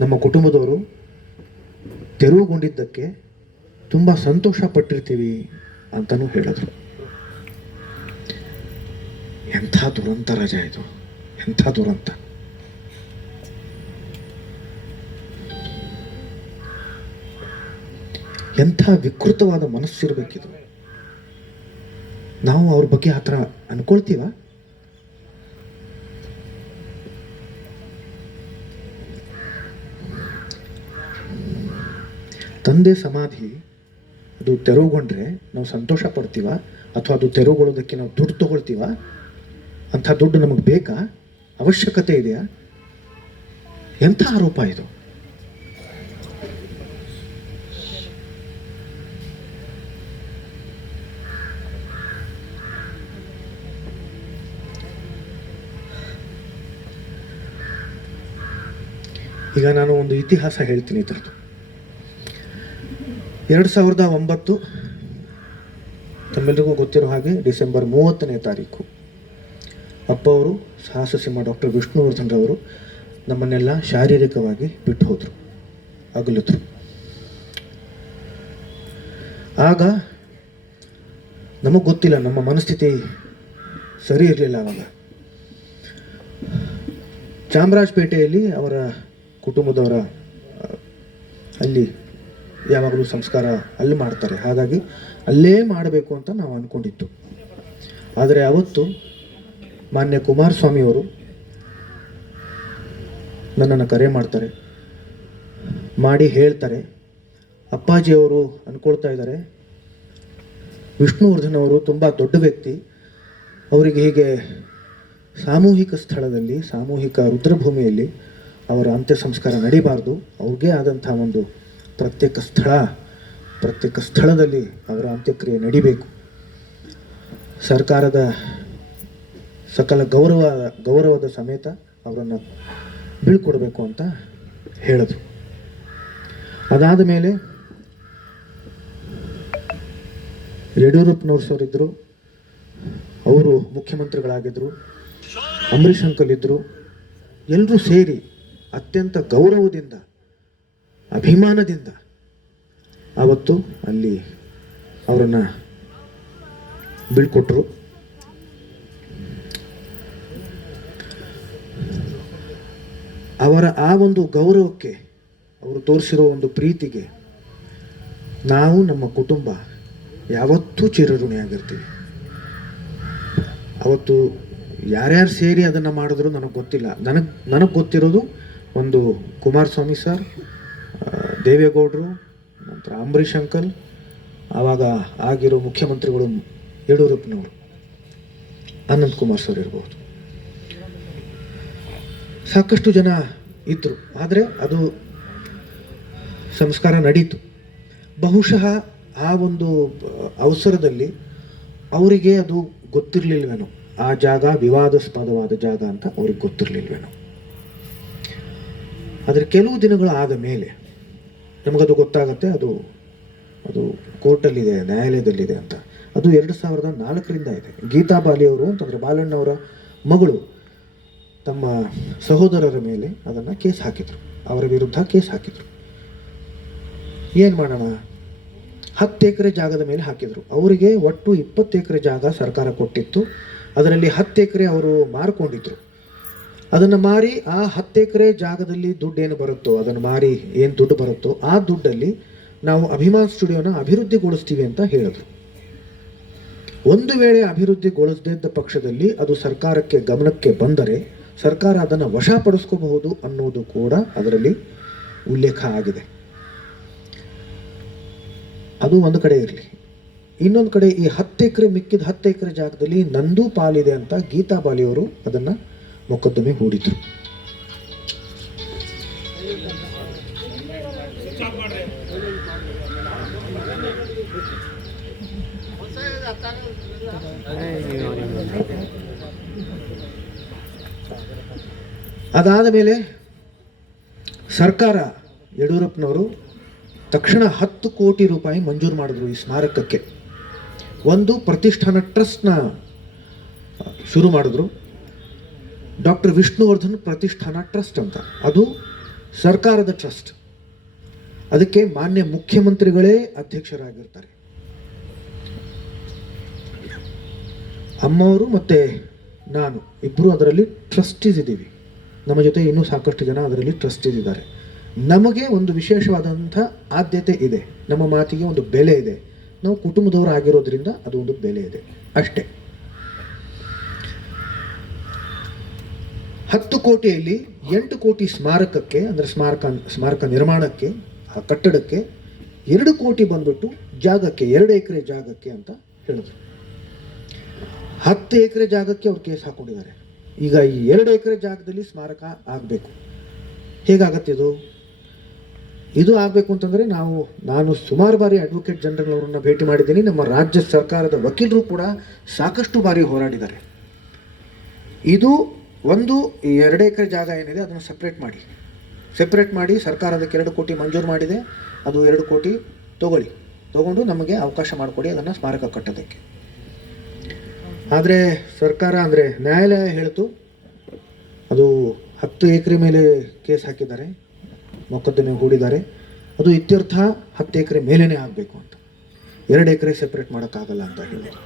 ನಮ್ಮ ಕುಟುಂಬದವರು ತೆರವುಗೊಂಡಿದ್ದಕ್ಕೆ ತುಂಬ ಸಂತೋಷ ಪಟ್ಟಿರ್ತೀವಿ ಅಂತಲೂ ಹೇಳಿದ್ರು. ಎಂಥ ದುರಂತ ರಜಾ ಇದು, ಎಂಥ ದುರಂತ. ಎಂಥ ವಿಕೃತವಾದ ಮನಸ್ಸಿರಬೇಕಿದು. ನಾವು ಅವ್ರ ಬಗ್ಗೆ ಆ ಥರ ಅನ್ಕೊಳ್ತೀವ? ತಂದೆ ಸಮಾಧಿ ಅದು ತೆರವುಗೊಂಡ್ರೆ ನಾವು ಸಂತೋಷ ಪಡ್ತೀವ, ಅಥವಾ ಅದು ತೆರವುಗೊಳ್ಳೋದಕ್ಕೆ ನಾವು ದುಡ್ಡು ತಗೊಳ್ತೀವ? ಅಂಥ ದುಡ್ಡು ನಮಗೆ ಬೇಕಾ? ಅವಶ್ಯಕತೆ ಇದೆಯಾ? ಎಂಥ ಆರೋಪ ಇದು? ಈಗ ನಾನು ಒಂದು ಇತಿಹಾಸ ಹೇಳ್ತೀನಿ ಇದರದ್ದು. 2009 ತಮ್ಮೆಲ್ಲರಿಗೂ ಗೊತ್ತಿರೋ ಹಾಗೆ ಡಿಸೆಂಬರ್ 30ನೇ ತಾರೀಕು ಅಪ್ಪ ಅವರು, ಸಾಹಸ ಸಿಂಹ ಡಾಕ್ಟರ್ ವಿಷ್ಣುವರ್ಧನ್ ರವರು ನಮ್ಮನ್ನೆಲ್ಲ ಶಾರೀರಿಕವಾಗಿ ಬಿಟ್ಟು ಹೋದರು, ಅಗಲಿದ್ರು. ಆಗ ನಮಗೆ ಗೊತ್ತಿಲ್ಲ, ನಮ್ಮ ಮನಸ್ಥಿತಿ ಸರಿ ಇರಲಿಲ್ಲ. ಆವಾಗ ಚಾಮರಾಜಪೇಟೆಯಲ್ಲಿ ಅವರ ಕುಟುಂಬದವರ ಅಲ್ಲಿ ಯಾವಾಗಲೂ ಸಂಸ್ಕಾರ ಅಲ್ಲಿ ಮಾಡ್ತಾರೆ, ಹಾಗಾಗಿ ಅಲ್ಲೇ ಮಾಡಬೇಕು ಅಂತ ನಾವು ಅಂದ್ಕೊಂಡಿತ್ತು. ಆದರೆ ಅವತ್ತು ಮಾನ್ಯ ಕುಮಾರಸ್ವಾಮಿಯವರು ನನ್ನನ್ನು ಕರೆ ಮಾಡ್ತಾರೆ, ಮಾಡಿ ಹೇಳ್ತಾರೆ, ಅಪ್ಪಾಜಿಯವರು ಅಂದ್ಕೊಳ್ತಾ ಇದ್ದಾರೆ, ವಿಷ್ಣುವರ್ಧನ್ ಅವರು ತುಂಬ ದೊಡ್ಡ ವ್ಯಕ್ತಿ, ಅವರಿಗೆ ಹೀಗೆ ಸಾಮೂಹಿಕ ಸ್ಥಳದಲ್ಲಿ, ಸಾಮೂಹಿಕ ರುದ್ರಭೂಮಿಯಲ್ಲಿ ಅವರ ಅಂತ್ಯ ಸಂಸ್ಕಾರ ನಡೀಬಾರ್ದು, ಅವ್ರಿಗೆ ಆದಂಥ ಒಂದು ಪ್ರತ್ಯೇಕ ಸ್ಥಳದಲ್ಲಿ ಅವರ ಅಂತ್ಯಕ್ರಿಯೆ ನಡಿಬೇಕು, ಸರ್ಕಾರದ ಸಕಲ ಗೌರವದ ಸಮೇತ ಅವರನ್ನು ಬೀಳ್ಕೊಡ್ಬೇಕು ಅಂತ ಹೇಳಿದ್ರು. ಅದಾದ ಮೇಲೆ ಯಡಿಯೂರಪ್ಪನವ್ರು ಸರ್ ಇದ್ದರು, ಅವರು ಮುಖ್ಯಮಂತ್ರಿಗಳಾಗಿದ್ದರು, ಅಂಬರೀಷ್ ಅಂಕಲ್ ಇದ್ದರು, ಎಲ್ಲರೂ ಸೇರಿ ಅತ್ಯಂತ ಗೌರವದಿಂದ, ಅಭಿಮಾನದಿಂದ ಆವತ್ತು ಅಲ್ಲಿ ಅವರನ್ನು ಬೀಳ್ಕೊಟ್ರು. ಅವರ ಆ ಒಂದು ಗೌರವಕ್ಕೆ, ಅವರು ತೋರಿಸಿರೋ ಒಂದು ಪ್ರೀತಿಗೆ ನಾವು, ನಮ್ಮ ಕುಟುಂಬ ಯಾವತ್ತೂ ಚಿರಋಣಿಯಾಗಿರ್ತೀವಿ. ಅವತ್ತು ಯಾರ್ಯಾರು ಸೇರಿ ಅದನ್ನು ಮಾಡಿದ್ರು ನನಗೆ ಗೊತ್ತಿಲ್ಲ. ನನಗೆ ಗೊತ್ತಿರೋದು ಒಂದು ಕುಮಾರಸ್ವಾಮಿ ಸರ್, ದೇವೇಗೌಡರು, ನಂತರ ಅಂಬರೀಷ್ ಅಂಕಲ್, ಆವಾಗ ಆಗಿರೋ ಮುಖ್ಯಮಂತ್ರಿಗಳು ಯಡಿಯೂರಪ್ಪನವರು, ಅನಂತ್ ಕುಮಾರ್ ಸರ್ ಇರ್ಬೋದು, ಸಾಕಷ್ಟು ಜನ ಇದ್ದರು. ಆದರೆ ಅದು ಸಂಸ್ಕಾರ ನಡೀತು. ಬಹುಶಃ ಆ ಒಂದು ಅವಸರದಲ್ಲಿ ಅವರಿಗೆ ಅದು ಗೊತ್ತಿರಲಿಲ್ವೇನೋ, ಆ ಜಾಗ ವಿವಾದಾಸ್ಪದವಾದ ಜಾಗ ಅಂತ ಅವ್ರಿಗೆ ಗೊತ್ತಿರಲಿಲ್ವೇನೋ. ಆದರೆ ಕೆಲವು ದಿನಗಳು ಆದ ಮೇಲೆ ನಮಗದು ಗೊತ್ತಾಗುತ್ತೆ, ಅದು ಕೋರ್ಟಲ್ಲಿದೆ, ನ್ಯಾಯಾಲಯದಲ್ಲಿದೆ ಅಂತ. ಅದು 2004ರಿಂದ ಇದೆ. ಗೀತಾ ಬಾಲಿಯವರು ಅಂತಂದರೆ ಬಾಲಣ್ಣವರ ಮಗಳು ತಮ್ಮ ಸಹೋದರರ ಮೇಲೆ ಅದನ್ನು ಕೇಸ್ ಹಾಕಿದರು, ಅವರ ವಿರುದ್ಧ ಕೇಸ್ ಹಾಕಿದರು. ಏನು ಮಾಡೋಣ, 10 ಎಕರೆ ಜಾಗದ ಮೇಲೆ ಹಾಕಿದರು. ಅವರಿಗೆ ಒಟ್ಟು 20 ಎಕರೆ ಜಾಗ ಸರ್ಕಾರ ಕೊಟ್ಟಿತ್ತು, ಅದರಲ್ಲಿ 10 ಎಕರೆ ಅವರು ಮಾರ್ಕೊಂಡಿದ್ರು. ಅದನ್ನು ಮಾರಿ ಆ 10 ಎಕರೆ ಜಾಗದಲ್ಲಿ ದುಡ್ಡು ಏನು ಬರುತ್ತೋ, ಅದನ್ನು ಮಾರಿ ಏನು ದುಡ್ಡು ಬರುತ್ತೋ ಆ ದುಡ್ಡಲ್ಲಿ ನಾವು ಅಭಿಮಾನ್ ಸ್ಟುಡಿಯೋನ ಅಭಿವೃದ್ಧಿಗೊಳಿಸ್ತೀವಿ ಅಂತ ಹೇಳಿದ್ರು. ಒಂದು ವೇಳೆ ಅಭಿವೃದ್ಧಿಗೊಳಿಸದಿದ್ದ ಪಕ್ಷದಲ್ಲಿ ಅದು ಸರ್ಕಾರಕ್ಕೆ ಗಮನಕ್ಕೆ ಬಂದರೆ ಸರ್ಕಾರ ಅದನ್ನು ವಶಪಡಿಸ್ಕೋಬಹುದು ಅನ್ನೋದು ಕೂಡ ಅದರಲ್ಲಿ ಉಲ್ಲೇಖ ಆಗಿದೆ. ಅದು ಒಂದು ಕಡೆ ಇರಲಿ. ಇನ್ನೊಂದು ಕಡೆ ಈ 10 ಎಕರೆ ಮಿಕ್ಕಿದ 10 ಎಕರೆ ಜಾಗದಲ್ಲಿ ನಂದು ಪಾಲಿದೆ ಅಂತ ಗೀತಾ ಬಾಲಿಯವರು ಅದನ್ನು ಮೊಕದ್ದಮೆ ಹೂಡಿದ್ರು. ಅದಾದ ಮೇಲೆ ಸರ್ಕಾರ, ಯಡಿಯೂರಪ್ಪನವರು ತಕ್ಷಣ 10 ಕೋಟಿ ರೂಪಾಯಿ ಮಂಜೂರು ಮಾಡಿದ್ರು ಈ ಸ್ಮಾರಕಕ್ಕೆ. ಒಂದು ಪ್ರತಿಷ್ಠಾನ ಟ್ರಸ್ಟ್ನ ಶುರು ಮಾಡಿದ್ರು, ಡಾಕ್ಟರ್ ವಿಷ್ಣುವರ್ಧನ್ ಪ್ರತಿಷ್ಠಾನ ಟ್ರಸ್ಟ್ ಅಂತ. ಅದು ಸರ್ಕಾರದ ಟ್ರಸ್ಟ್. ಅದಕ್ಕೆ ಮಾನ್ಯ ಮುಖ್ಯಮಂತ್ರಿಗಳೇ ಅಧ್ಯಕ್ಷರಾಗಿರ್ತಾರೆ. ಅಮ್ಮವರು ಮತ್ತು ನಾನು ಇಬ್ಬರು ಅದರಲ್ಲಿ ಟ್ರಸ್ಟೀಸ್ ಇದ್ದೀವಿ. ನಮ್ಮ ಜೊತೆ ಇನ್ನೂ ಸಾಕಷ್ಟು ಜನ ಅದರಲ್ಲಿ ಟ್ರಸ್ಟೀಸ್ ಇದ್ದಾರೆ. ನಮಗೆ ಒಂದು ವಿಶೇಷವಾದಂಥ ಆದ್ಯತೆ ಇದೆ, ನಮ್ಮ ಮಾತಿಗೆ ಒಂದು ಬೆಲೆ ಇದೆ. ನಾವು ಕುಟುಂಬದವರು ಆಗಿರೋದ್ರಿಂದ ಅದು ಒಂದು ಬೆಲೆ ಇದೆ ಅಷ್ಟೇ. 10 ಕೋಟಿಯಲ್ಲಿ 8 ಕೋಟಿ ಸ್ಮಾರಕಕ್ಕೆ, ಅಂದರೆ ಸ್ಮಾರಕ ನಿರ್ಮಾಣಕ್ಕೆ, ಆ ಕಟ್ಟಡಕ್ಕೆ 2 ಕೋಟಿ ಬಂದ್ಬಿಟ್ಟು ಜಾಗಕ್ಕೆ, 2 ಎಕರೆ ಜಾಗಕ್ಕೆ ಅಂತ ಹೇಳಿದ್ರು. 10 ಎಕರೆ ಜಾಗಕ್ಕೆ ಅವ್ರು ಕೇಸ್ ಹಾಕೊಂಡಿದ್ದಾರೆ. ಈಗ ಈ 2 ಎಕರೆ ಜಾಗದಲ್ಲಿ ಸ್ಮಾರಕ ಆಗಬೇಕು. ಹೇಗಾಗತ್ತೆ ಇದು ಆಗಬೇಕು ಅಂತಂದರೆ ನಾನು ಸುಮಾರು ಬಾರಿ ಅಡ್ವೊಕೇಟ್ ಜನರಲ್ ಅವರನ್ನು ಭೇಟಿ ಮಾಡಿದ್ದೀನಿ. ನಮ್ಮ ರಾಜ್ಯ ಸರ್ಕಾರದ ವಕೀಲರು ಕೂಡ ಸಾಕಷ್ಟು ಬಾರಿ ಹೋರಾಡಿದ್ದಾರೆ. ಇದು ಒಂದು 2 ಎಕರೆ ಜಾಗ ಏನಿದೆ ಅದನ್ನು ಸೆಪ್ರೇಟ್ ಮಾಡಿ ಸರ್ಕಾರ ಅದಕ್ಕೆ 2 ಕೋಟಿ ಮಂಜೂರು ಮಾಡಿದೆ. ಅದು 2 ಕೋಟಿ ತಗೊಂಡು ನಮಗೆ ಅವಕಾಶ ಮಾಡಿಕೊಡಿ ಅದನ್ನು ಸ್ಮಾರಕ ಕಟ್ಟೋದಕ್ಕೆ. ಆದರೆ ಸರ್ಕಾರ, ಅಂದರೆ ನ್ಯಾಯಾಲಯ ಹೇಳ್ತು ಅದು 10 ಎಕರೆ ಮೇಲೆ ಕೇಸ್ ಹಾಕಿದ್ದಾರೆ, ಮೊಕದ್ದಮೆ ಹೂಡಿದ್ದಾರೆ, ಅದು ಇತ್ಯರ್ಥ 10 ಎಕರೆ ಮೇಲೇ ಆಗಬೇಕು ಅಂತ. 2 ಎಕರೆ ಸೆಪ್ರೇಟ್ ಮಾಡೋಕ್ಕಾಗಲ್ಲ ಅಂತ ಹೇಳಿದ್ರು.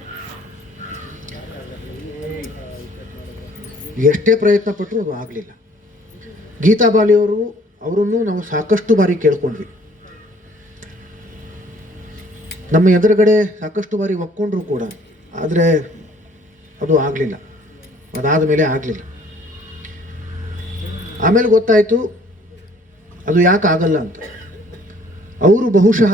ಎಷ್ಟೇ ಪ್ರಯತ್ನ ಪಟ್ಟರು ಅದು ಆಗಲಿಲ್ಲ. ಗೀತಾ ಅವರನ್ನು ನಾವು ಸಾಕಷ್ಟು ಬಾರಿ ಕೇಳ್ಕೊಂಡ್ವಿ. ನಮ್ಮ ಎದುರುಗಡೆ ಸಾಕಷ್ಟು ಬಾರಿ ಒಕ್ಕೊಂಡ್ರು ಕೂಡ, ಆದರೆ ಅದು ಆಗಲಿಲ್ಲ. ಅದಾದ ಮೇಲೆ ಆಗಲಿಲ್ಲ. ಆಮೇಲೆ ಗೊತ್ತಾಯಿತು ಅದು ಯಾಕೆ ಆಗಲ್ಲ ಅಂತ. ಅವರು ಬಹುಶಃ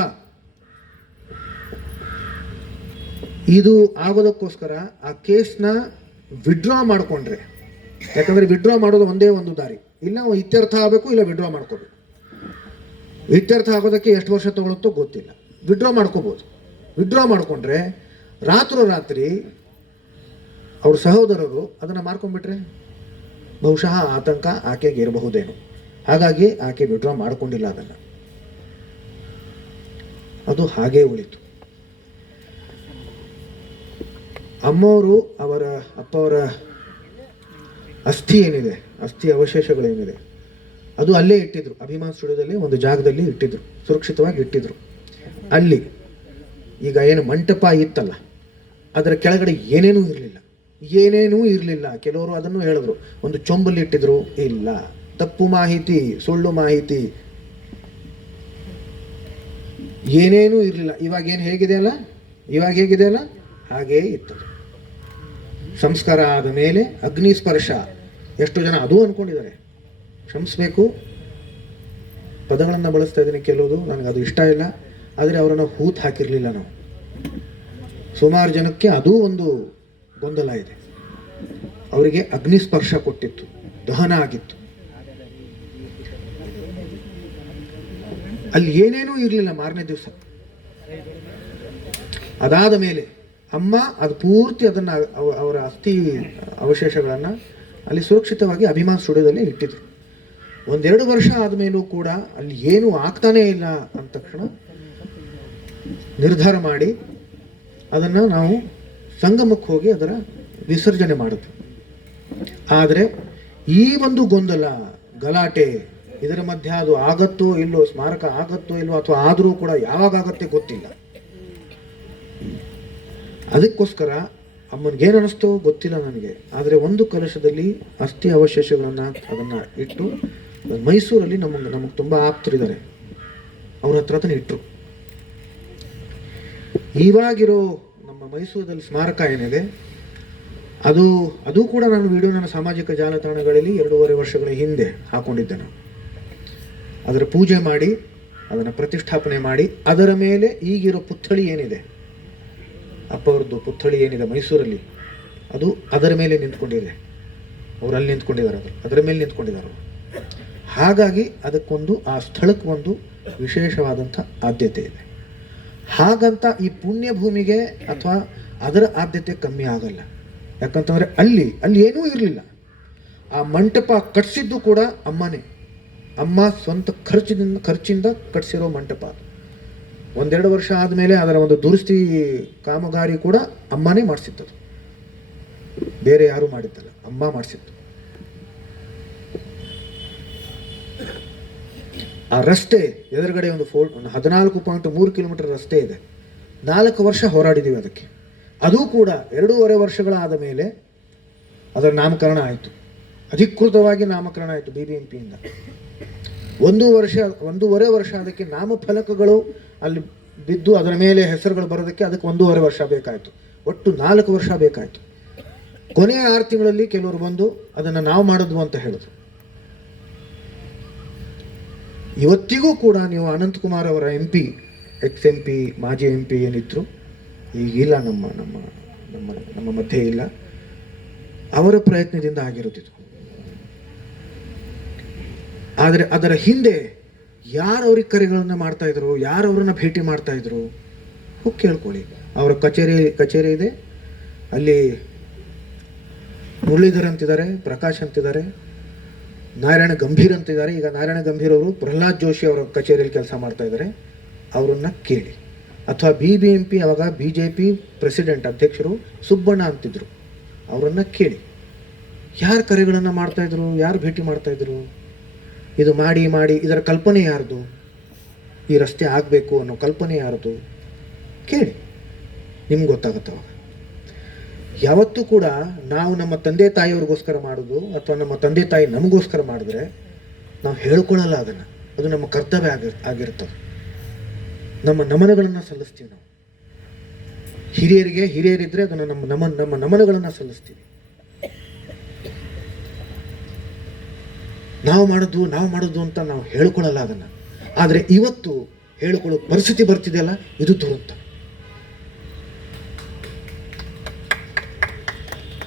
ಇದು ಆಗೋದಕ್ಕೋಸ್ಕರ ಆ ಕೇಸ್ನ ವಿಡ್ರಾ ಮಾಡಿಕೊಂಡ್ರೆ, ಯಾಕಂದರೆ ವಿಡ್ರಾ ಮಾಡೋದು ಒಂದೇ ಒಂದು ದಾರಿ, ಇಲ್ಲ ಇತ್ಯರ್ಥ ಆಗಬೇಕು, ಇಲ್ಲ ವಿಡ್ರಾ ಮಾಡ್ಕೋಬೇಕು. ಇತ್ಯರ್ಥ ಆಗೋದಕ್ಕೆ ಎಷ್ಟು ವರ್ಷ ತಗೊಳುತ್ತೋ ಗೊತ್ತಿಲ್ಲ, ವಿಡ್ರಾ ಮಾಡ್ಕೋಬೋದು. ವಿಡ್ರಾ ಮಾಡಿಕೊಂಡ್ರೆ ರಾತ್ರಿ ಅವ್ರ ಸಹೋದರರು ಅದನ್ನು ಮಾರ್ಕೊಂಡ್ಬಿಟ್ರೆ ಬಹುಶಃ ಆತಂಕ ಆಕೆಗೆ ಇರಬಹುದೇನೋ. ಹಾಗಾಗಿ ಆಕೆ ವಿಡ್ರಾ ಮಾಡಿಕೊಂಡಿಲ್ಲ ಅದನ್ನು, ಅದು ಹಾಗೇ ಉಳಿತು. ಅಮ್ಮವರು ಅಪ್ಪವರ ಅಸ್ಥಿ ಏನಿದೆ, ಅಸ್ಥಿ ಅವಶೇಷಗಳೇನಿದೆ ಅದು ಅಲ್ಲೇ ಇಟ್ಟಿದ್ರು. ಅಭಿಮಾನ್ ಸ್ಟುಡಿಯೋದಲ್ಲಿ ಒಂದು ಜಾಗದಲ್ಲಿ ಇಟ್ಟಿದ್ರು, ಸುರಕ್ಷಿತವಾಗಿ ಇಟ್ಟಿದ್ರು. ಅಲ್ಲಿ ಈಗ ಏನು ಮಂಟಪ ಇತ್ತಲ್ಲ, ಅದರ ಕೆಳಗಡೆ ಏನೇನೂ ಇರಲಿಲ್ಲ. ಕೆಲವರು ಅದನ್ನು ಹೇಳಿದ್ರು, ಒಂದು ಚೊಂಬಲ್ಲಿ ಇಟ್ಟಿದ್ರು. ಇಲ್ಲ, ತಪ್ಪು ಮಾಹಿತಿ, ಸುಳ್ಳು ಮಾಹಿತಿ, ಏನೇನೂ ಇರಲಿಲ್ಲ. ಇವಾಗ ಹೇಗಿದೆಯಲ್ಲ ಹಾಗೇ ಇತ್ತು. ಸಂಸ್ಕಾರ ಆದ ಮೇಲೆ ಅಗ್ನಿ ಸ್ಪರ್ಶ, ಎಷ್ಟು ಜನ ಅದು ಅಂದ್ಕೊಂಡಿದ್ದಾರೆ. ಕ್ಷಮಿಸಬೇಕು, ಪದಗಳನ್ನು ಬಳಸ್ತಾ ಇದ್ದೀನಿ ಕೆಲವುದು, ನನಗೆ ಅದು ಇಷ್ಟ ಇಲ್ಲ. ಆದರೆ ಅವರನ್ನು ಹೂತು ಹಾಕಿರಲಿಲ್ಲ ನಾವು. ಸುಮಾರು ಜನಕ್ಕೆ ಅದೂ ಒಂದು ಗೊಂದಲ ಇದೆ. ಅವರಿಗೆ ಅಗ್ನಿ ಸ್ಪರ್ಶ ಕೊಟ್ಟಿತ್ತು, ದಹನ ಆಗಿತ್ತು. ಅಲ್ಲಿ ಏನೇನೂ ಇರಲಿಲ್ಲ ಮಾರನೇ ದಿವಸ. ಅದಾದ ಮೇಲೆ ಅಮ್ಮ ಅದು ಪೂರ್ತಿ ಅದನ್ನು, ಅವರ ಅಸ್ಥಿ ಅವಶೇಷಗಳನ್ನು ಅಲ್ಲಿ ಸುರಕ್ಷಿತವಾಗಿ ಅಭಿಮಾನ್ ಸ್ಟುಡಿಯೋದಲ್ಲಿ ಇಟ್ಟಿದ್ರು. 1-2 ವರ್ಷ ಆದಮೇಲೂ ಕೂಡ ಅಲ್ಲಿ ಏನೂ ಆಗ್ತಾನೇ ಇಲ್ಲ ಅಂದ ತಕ್ಷಣ ನಿರ್ಧಾರ ಮಾಡಿ ಅದನ್ನು ನಾವು ಸಂಗಮಕ್ಕೆ ಹೋಗಿ ಅದರ ವಿಸರ್ಜನೆ ಮಾಡಿದ್ವಿ. ಆದರೆ ಈ ಒಂದು ಗೊಂದಲ, ಗಲಾಟೆ, ಇದರ ಮಧ್ಯೆ ಅದು ಆಗತ್ತೋ ಇಲ್ಲೋ, ಸ್ಮಾರಕ ಆಗತ್ತೋ ಇಲ್ಲೋ, ಅಥವಾ ಆದರೂ ಕೂಡ ಯಾವಾಗ ಆಗತ್ತೆ ಗೊತ್ತಿಲ್ಲ. ಅದಕ್ಕೋಸ್ಕರ ಅಮ್ಮನಿಗೇನು ಅನ್ನಿಸ್ತೋ ಗೊತ್ತಿಲ್ಲ ನನಗೆ, ಆದರೆ ಒಂದು ಕಲಶದಲ್ಲಿ ಅಸ್ಥಿ ಅವಶೇಷಗಳನ್ನು ಅದನ್ನು ಇಟ್ಟು ಮೈಸೂರಲ್ಲಿ ನಮಗೆ ತುಂಬ ಆಪ್ತರಿದ್ದಾರೆ, ಅವ್ರ ಹತ್ರ ಇಟ್ಟರು. ಇವಾಗಿರೋ ನಮ್ಮ ಮೈಸೂರಲ್ಲಿ ಸ್ಮಾರಕ ಏನಿದೆ ಅದು ಕೂಡ ನಾನು ವಿಡಿಯೋ ನನ್ನ ಸಾಮಾಜಿಕ ಜಾಲತಾಣಗಳಲ್ಲಿ 2.5 ವರ್ಷಗಳ ಹಿಂದೆ ಹಾಕೊಂಡಿದ್ದೆ. ನಾನು ಅದರ ಪೂಜೆ ಮಾಡಿ ಅದನ್ನು ಪ್ರತಿಷ್ಠಾಪನೆ ಮಾಡಿ ಅದರ ಮೇಲೆ ಈಗಿರೋ ಪುತ್ಥಳಿ ಏನಿದೆ, ಅಪ್ಪವ್ರದ್ದು ಪುತ್ಥಳಿ ಏನಿದೆ ಮೈಸೂರಲ್ಲಿ, ಅದು ಅದರ ಮೇಲೆ ನಿಂತ್ಕೊಂಡಿದೆ. ಅವ್ರು ಅಲ್ಲಿ ನಿಂತ್ಕೊಂಡಿದ್ದಾರೆ, ಅದರ ಮೇಲೆ ನಿಂತ್ಕೊಂಡಿದ್ದಾರೆ. ಹಾಗಾಗಿ ಅದಕ್ಕೊಂದು, ಆ ಸ್ಥಳಕ್ಕೊಂದು ವಿಶೇಷವಾದಂಥ ಆದ್ಯತೆ ಇದೆ. ಹಾಗಂತ ಈ ಪುಣ್ಯ ಭೂಮಿಗೆ ಅಥವಾ ಅದರ ಆದ್ಯತೆ ಕಮ್ಮಿ ಆಗಲ್ಲ. ಯಾಕಂತಂದರೆ ಅಲ್ಲಿ ಏನೂ ಇರಲಿಲ್ಲ. ಆ ಮಂಟಪ ಕಟ್ಸಿದ್ದು ಕೂಡ ಅಮ್ಮನೇ. ಅಮ್ಮ ಸ್ವಂತ ಖರ್ಚಿಂದ ಕಟ್ಸಿರೋ ಮಂಟಪ. 1-2 ವರ್ಷ ಆದಮೇಲೆ ಅದರ ಒಂದು ದುರಸ್ತಿ ಕಾಮಗಾರಿ ಕೂಡ ಅಮ್ಮನೇ ಮಾಡಿಸಿದ್ದು, ಬೇರೆ ಯಾರೂ ಮಾಡಿದ್ದಲ್ಲ, ಅಮ್ಮ ಮಾಡಿಸಿದ್ದು. ಆ ರಸ್ತೆ ಎದುರುಗಡೆ ಒಂದು 14.3 ಕಿಲೋಮೀಟರ್ ರಸ್ತೆ ಇದೆ. 4 ವರ್ಷ ಹೋರಾಡಿದ್ದೀವಿ ಅದಕ್ಕೆ. ಅದು ಕೂಡ 2.5 ವರ್ಷಗಳಾದ ಮೇಲೆ ಅದರ ನಾಮಕರಣ ಆಯಿತು, ಅಧಿಕೃತವಾಗಿ ನಾಮಕರಣ ಆಯಿತು BBMPಯಿಂದ. 1.5 ವರ್ಷ ಅದಕ್ಕೆ ನಾಮಫಲಕಗಳು ಅಲ್ಲಿ ಬಿದ್ದು ಅದರ ಮೇಲೆ ಹೆಸರುಗಳು ಬರೋದಕ್ಕೆ ಅದಕ್ಕೆ 1.5 ವರ್ಷ ಬೇಕಾಯಿತು. ಒಟ್ಟು 4 ವರ್ಷ ಬೇಕಾಯಿತು. ಕೊನೆಯ 6 ತಿಂಗಳಲ್ಲಿ ಕೆಲವರು ಬಂದು ಅದನ್ನು ನಾವು ಮಾಡಿದ್ವು ಅಂತ ಹೇಳಿದ್ರು. ಇವತ್ತಿಗೂ ಕೂಡ ನೀವು ಅನಂತಕುಮಾರ್ ಅವರ MP, ex-MP, ಮಾಜಿ MP ಏನಿದ್ರು ಈಗಿಲ್ಲ, ನಮ್ಮ ಮಧ್ಯೆ ಇಲ್ಲ, ಅವರ ಪ್ರಯತ್ನದಿಂದ ಆಗಿರುತ್ತಿತ್ತು. ಆದರೆ ಅದರ ಹಿಂದೆ ಯಾರು ಅವ್ರಿಗೆ ಕರೆಗಳನ್ನು ಮಾಡ್ತಾ ಇದ್ರು, ಯಾರು ಅವ್ರನ್ನ ಭೇಟಿ ಮಾಡ್ತಾ ಇದ್ರು, ಹೋಗಿ ಕೇಳ್ಕೊಳ್ಳಿ. ಅವರ ಕಚೇರಿ ಇದೆ, ಅಲ್ಲಿ ಮುರಳೀಧರ್ ಅಂತಿದ್ದಾರೆ, ಪ್ರಕಾಶ್ ಅಂತಿದ್ದಾರೆ, ನಾರಾಯಣ ಗಂಭೀರ್ ಅಂತಿದ್ದಾರೆ. ಈಗ ನಾರಾಯಣ ಗಂಭೀರ್ ಅವರು ಪ್ರಹ್ಲಾದ್ ಜೋಶಿ ಅವರ ಕಚೇರಿಯಲ್ಲಿ ಕೆಲಸ ಮಾಡ್ತಾ ಇದ್ದಾರೆ, ಅವರನ್ನ ಕೇಳಿ. ಅಥವಾ BBMP ಅವಾಗ BJP ಪ್ರೆಸಿಡೆಂಟ್ ಅಧ್ಯಕ್ಷರು ಸುಬ್ಬಣ್ಣ ಅಂತಿದ್ರು, ಅವರನ್ನ ಕೇಳಿ. ಯಾರು ಕರೆಗಳನ್ನು ಮಾಡ್ತಾಯಿದ್ರು, ಯಾರು ಭೇಟಿ ಮಾಡ್ತಾಯಿದ್ರು, ಇದು ಮಾಡಿ ಇದರ ಕಲ್ಪನೆ ಯಾರ್ದು, ಈ ರಸ್ತೆ ಆಗಬೇಕು ಅನ್ನೋ ಕಲ್ಪನೆ ಯಾರ್ದು ಕೇಳಿ, ನಿಮ್ಗೆ ಗೊತ್ತಾಗುತ್ತವ. ಯಾವತ್ತೂ ಕೂಡ ನಾವು ನಮ್ಮ ತಂದೆ ತಾಯಿಯವ್ರಿಗೋಸ್ಕರ ಮಾಡೋದು ಅಥವಾ ನಮ್ಮ ತಂದೆ ತಾಯಿ ನಮಗೋಸ್ಕರ ಮಾಡಿದ್ರೆ ನಾವು ಹೇಳ್ಕೊಳ್ಳಲ್ಲ ಅದನ್ನು, ಅದು ನಮ್ಮ ಕರ್ತವ್ಯ ಆಗಿರ್ತದೆ. ನಮ್ಮ ನಮನಗಳನ್ನು ಸಲ್ಲಿಸ್ತೀವಿ ನಾವು. ಹಿರಿಯರಿದ್ರೆ ಅದನ್ನು ನಮ್ಮ ನಮನಗಳನ್ನು ಸಲ್ಲಿಸ್ತೀವಿ. ನಾವು ಮಾಡೋದು ಅಂತ ನಾವು ಹೇಳ್ಕೊಳ್ಳಲ್ಲ ಅದನ್ನು. ಆದರೆ ಇವತ್ತು ಹೇಳಿಕೊಳ್ಳೋ ಪರಿಸ್ಥಿತಿ ಬರ್ತಿದೆಯಲ್ಲ, ಇದು ದುರಂತ.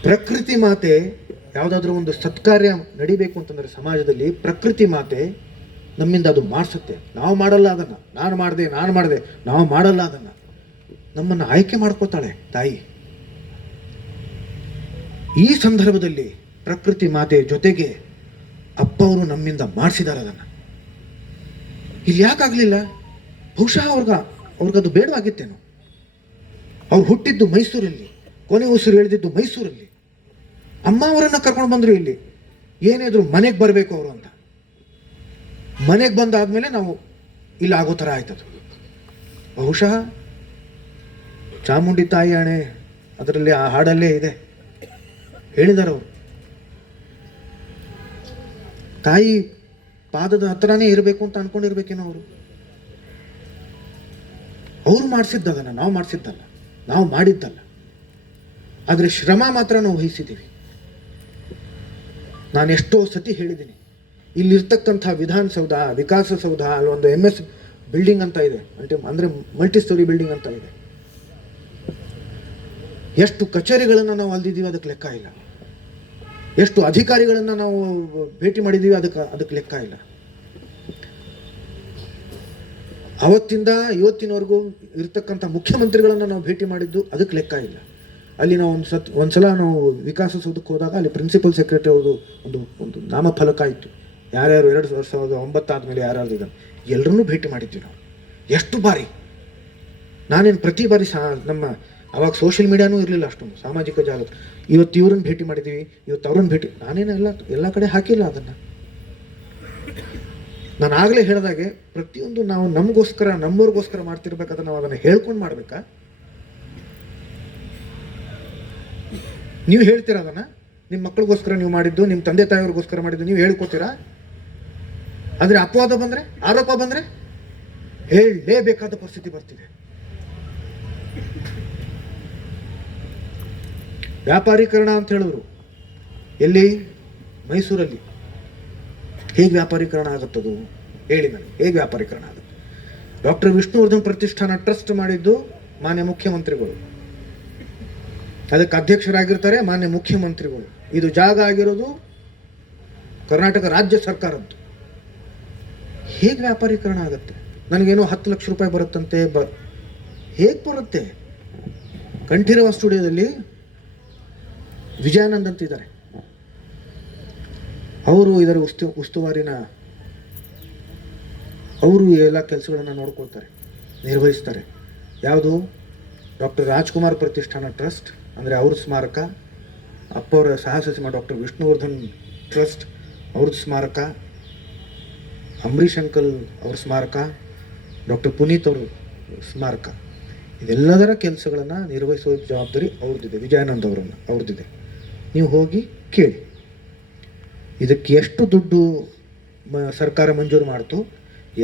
ಪ್ರಕೃತಿ ಮಾತೆ ಯಾವುದಾದ್ರೂ ಒಂದು ಸತ್ಕಾರ್ಯ ನಡಿಬೇಕು ಅಂತಂದರೆ ಸಮಾಜದಲ್ಲಿ ಪ್ರಕೃತಿ ಮಾತೆ ನಮ್ಮಿಂದ ಅದು ಮಾಡಿಸುತ್ತೆ. ನಾವು ಮಾಡಲ್ಲ ಅದನ್ನು. ನಾನು ಮಾಡಿದೆ ನಾವು ಮಾಡಲ್ಲ ಅದನ್ನು. ನಮ್ಮನ್ನು ಆಯ್ಕೆ ಮಾಡ್ಕೋತಾಳೆ ತಾಯಿ. ಈ ಸಂದರ್ಭದಲ್ಲಿ ಪ್ರಕೃತಿ ಮಾತೆ ಜೊತೆಗೆ ಅಪ್ಪ ಅವರು ನಮ್ಮಿಂದ ಮಾಡಿಸಿದ್ದಾರೆ ಅದನ್ನು. ಇಲ್ಲಿ ಯಾಕಾಗಲಿಲ್ಲ? ಬಹುಶಃ ಅವ್ರಿಗದು ಬೇಡವಾಗಿತ್ತೇನೋ. ಅವ್ರು ಹುಟ್ಟಿದ್ದು ಮೈಸೂರಲ್ಲಿ, ಕೊನೆ ಉಸಿರು ಎಳೆದಿದ್ದು ಮೈಸೂರಲ್ಲಿ. ಅಮ್ಮ ಅವರನ್ನು ಕರ್ಕೊಂಡು ಬಂದರು ಇಲ್ಲಿ. ಏನಿದ್ರು ಮನೆಗೆ ಬರಬೇಕು ಅವರು ಅಂತ. ಮನೆಗೆ ಬಂದಾದ್ಮೇಲೆ ನಾವು ಇಲ್ಲಿ ಆಗೋ ಥರ ಆಯ್ತದು. ಬಹುಶಃ ಚಾಮುಂಡಿ ತಾಯಿ ಆಣೆ ಅದರಲ್ಲಿ ಆ ಹಾಡಲ್ಲೇ ಇದೆ, ಹೇಳಿದ್ದಾರೆ ಅವರು. ತಾಯಿ ಪಾದದ ಹತ್ರನೇ ಇರಬೇಕು ಅಂತ ಅನ್ಕೊಂಡಿರ್ಬೇಕೇನೋ ಅವರು ಮಾಡಿಸಿದ್ದದನ್ನು, ನಾವು ಮಾಡಿಸಿದ್ದಲ್ಲ, ನಾವು ಮಾಡಿದ್ದಲ್ಲ. ಆದರೆ ಶ್ರಮ ಮಾತ್ರ ನಾವು ವಹಿಸಿದ್ದೀವಿ. ನಾನು ಎಷ್ಟೋ ಸತಿ ಹೇಳಿದ್ದೀನಿ, ಇಲ್ಲಿರ್ತಕ್ಕಂಥ ವಿಧಾನಸೌಧ, ವಿಕಾಸಸೌಧ, ಅಲ್ಲೊಂದು MS ಬಿಲ್ಡಿಂಗ್ ಅಂತ ಇದೆ, ಅಂದರೆ ಮಲ್ಟಿ ಸ್ಟೋರಿ ಬಿಲ್ಡಿಂಗ್ ಅಂತ ಇದೆ. ಎಷ್ಟು ಕಚೇರಿಗಳನ್ನು ನಾವು ಅಲ್ದಿದ್ದೀವಿ ಅದಕ್ಕೆ ಲೆಕ್ಕ ಇಲ್ಲ. ಎಷ್ಟು ಅಧಿಕಾರಿಗಳನ್ನು ನಾವು ಭೇಟಿ ಮಾಡಿದ್ದೀವಿ ಅದಕ್ಕೆ ಲೆಕ್ಕ ಇಲ್ಲ. ಅವತ್ತಿಂದ ಇವತ್ತಿನವರೆಗೂ ಇರ್ತಕ್ಕಂಥ ಮುಖ್ಯಮಂತ್ರಿಗಳನ್ನು ನಾವು ಭೇಟಿ ಮಾಡಿದ್ದು ಅದಕ್ಕೆ ಲೆಕ್ಕ ಇಲ್ಲ. ಅಲ್ಲಿ ನಾವು ಒಂದ್ಸಲ ನಾವು ವಿಕಾಸಸೌಧಕ್ಕೆ ಹೋದಾಗ ಅಲ್ಲಿ ಪ್ರಿನ್ಸಿಪಲ್ ಸೆಕ್ರೆಟರಿ ಅವ್ರದ್ದು ಒಂದು ನಾಮಫಲಕ ಇತ್ತು. ಯಾರ್ಯಾರು 2009 ಆದಮೇಲೆ ಯಾರ್ಯಾರು ಇದ್ದಾರೆ ಎಲ್ಲರನ್ನೂ ಭೇಟಿ ಮಾಡಿದ್ವಿ ನಾವು. ಎಷ್ಟು ಬಾರಿ, ನಾನೇನು ಪ್ರತಿ ಬಾರಿ ನಮ್ಮ ಅವಾಗ ಸೋಷಿಯಲ್ ಮೀಡಿಯಾನೂ ಇರಲಿಲ್ಲ ಅಷ್ಟೊಂದು, ಸಾಮಾಜಿಕ ಜಾಲ. ಇವತ್ತು ಇವ್ರನ್ನ ಭೇಟಿ ಮಾಡಿದ್ದೀವಿ, ಇವತ್ತು ಅವ್ರನ್ನ ಭೇಟಿ, ನಾನೇನು ಎಲ್ಲ ಕಡೆ ಹಾಕಿಲ್ಲ ಅದನ್ನು. ನಾನು ಆಗಲೇ ಹೇಳಿದಾಗೆ ಪ್ರತಿಯೊಂದು ನಾವು ನಮ್ಮವ್ರಿಗೋಸ್ಕರ ಮಾಡ್ತಿರ್ಬೇಕಾದ್ರೆ ನಾವು ಅದನ್ನು ಹೇಳ್ಕೊಂಡು ಮಾಡಬೇಕಾ? ನೀವು ಹೇಳ್ತೀರಾ ಅದನ್ನು? ನಿಮ್ಮ ಮಕ್ಕಳಿಗೋಸ್ಕರ ನೀವು ಮಾಡಿದ್ದು, ನಿಮ್ಮ ತಂದೆ ತಾಯಿಯವ್ರಿಗೋಸ್ಕರ ಮಾಡಿದ್ದು ನೀವು ಹೇಳ್ಕೊತೀರಾ? ಆದರೆ ಅಪವಾದ ಬಂದರೆ, ಆರೋಪ ಬಂದರೆ ಹೇಳಲೇಬೇಕಾದ ಪರಿಸ್ಥಿತಿ ಬರ್ತಿದೆ. ವ್ಯಾಪಾರೀಕರಣ ಅಂತ ಹೇಳಿದ್ರು, ಎಲ್ಲಿ? ಮೈಸೂರಲ್ಲಿ. ಹೇಗೆ ವ್ಯಾಪಾರೀಕರಣ ಆಗುತ್ತದು ಹೇಳಿ ನನಗೆ, ಹೇಗೆ ವ್ಯಾಪಾರೀಕರಣ ಆಗುತ್ತೆ? ಡಾಕ್ಟರ್ ವಿಷ್ಣುವರ್ಧನ್ ಪ್ರತಿಷ್ಠಾನ ಟ್ರಸ್ಟ್ ಮಾಡಿದ್ದು ಮಾನ್ಯ ಮುಖ್ಯಮಂತ್ರಿಗಳು, ಅದಕ್ಕೆ ಅಧ್ಯಕ್ಷರಾಗಿರ್ತಾರೆ ಮಾನ್ಯ ಮುಖ್ಯಮಂತ್ರಿಗಳು. ಇದು ಜಾಗ ಆಗಿರೋದು ಕರ್ನಾಟಕ ರಾಜ್ಯ ಸರ್ಕಾರದ್ದು. ಹೇಗೆ ವ್ಯಾಪಾರೀಕರಣ ಆಗುತ್ತೆ? ನನಗೇನೋ 10 ಲಕ್ಷ ರೂಪಾಯಿ ಬರುತ್ತಂತೆ. ಹೇಗೆ ಬರುತ್ತೆ? ಕಂಠೀರವ ಸ್ಟುಡಿಯೋದಲ್ಲಿ ವಿಜಯಾನಂದ್ ಅಂತಿದ್ದಾರೆ, ಅವರು ಇದರ ಉಸ್ತುವಾರಿನ, ಅವರು ಎಲ್ಲ ಕೆಲಸಗಳನ್ನು ನೋಡ್ಕೊಳ್ತಾರೆ, ನಿರ್ವಹಿಸ್ತಾರೆ. ಯಾವುದು? ಡಾಕ್ಟರ್ ರಾಜ್ಕುಮಾರ್ ಪ್ರತಿಷ್ಠಾನ ಟ್ರಸ್ಟ್, ಅಂದರೆ ಅವ್ರ ಸ್ಮಾರಕ. ಅಪ್ಪವರ ಸಾಹಸ ಡಾಕ್ಟರ್ ವಿಷ್ಣುವರ್ಧನ್ ಟ್ರಸ್ಟ್, ಅವ್ರದ್ದು ಸ್ಮಾರಕ. ಅಂಬರೀಷ್ ಅಂಕಲ್ ಅವ್ರ ಸ್ಮಾರಕ, ಡಾಕ್ಟರ್ ಪುನೀತ್ ಅವರು ಸ್ಮಾರಕ, ಇದೆಲ್ಲದರ ಕೆಲಸಗಳನ್ನು ನಿರ್ವಹಿಸುವ ಜವಾಬ್ದಾರಿ ಅವ್ರದ್ದಿದೆ, ವಿಜಯಾನಂದ್ ಅವ್ರದ್ದಿದೆ. ನೀವು ಹೋಗಿ ಕೇಳಿ ಇದಕ್ಕೆ ಎಷ್ಟು ದುಡ್ಡು ಸರ್ಕಾರ ಮಂಜೂರು ಮಾಡ್ತು,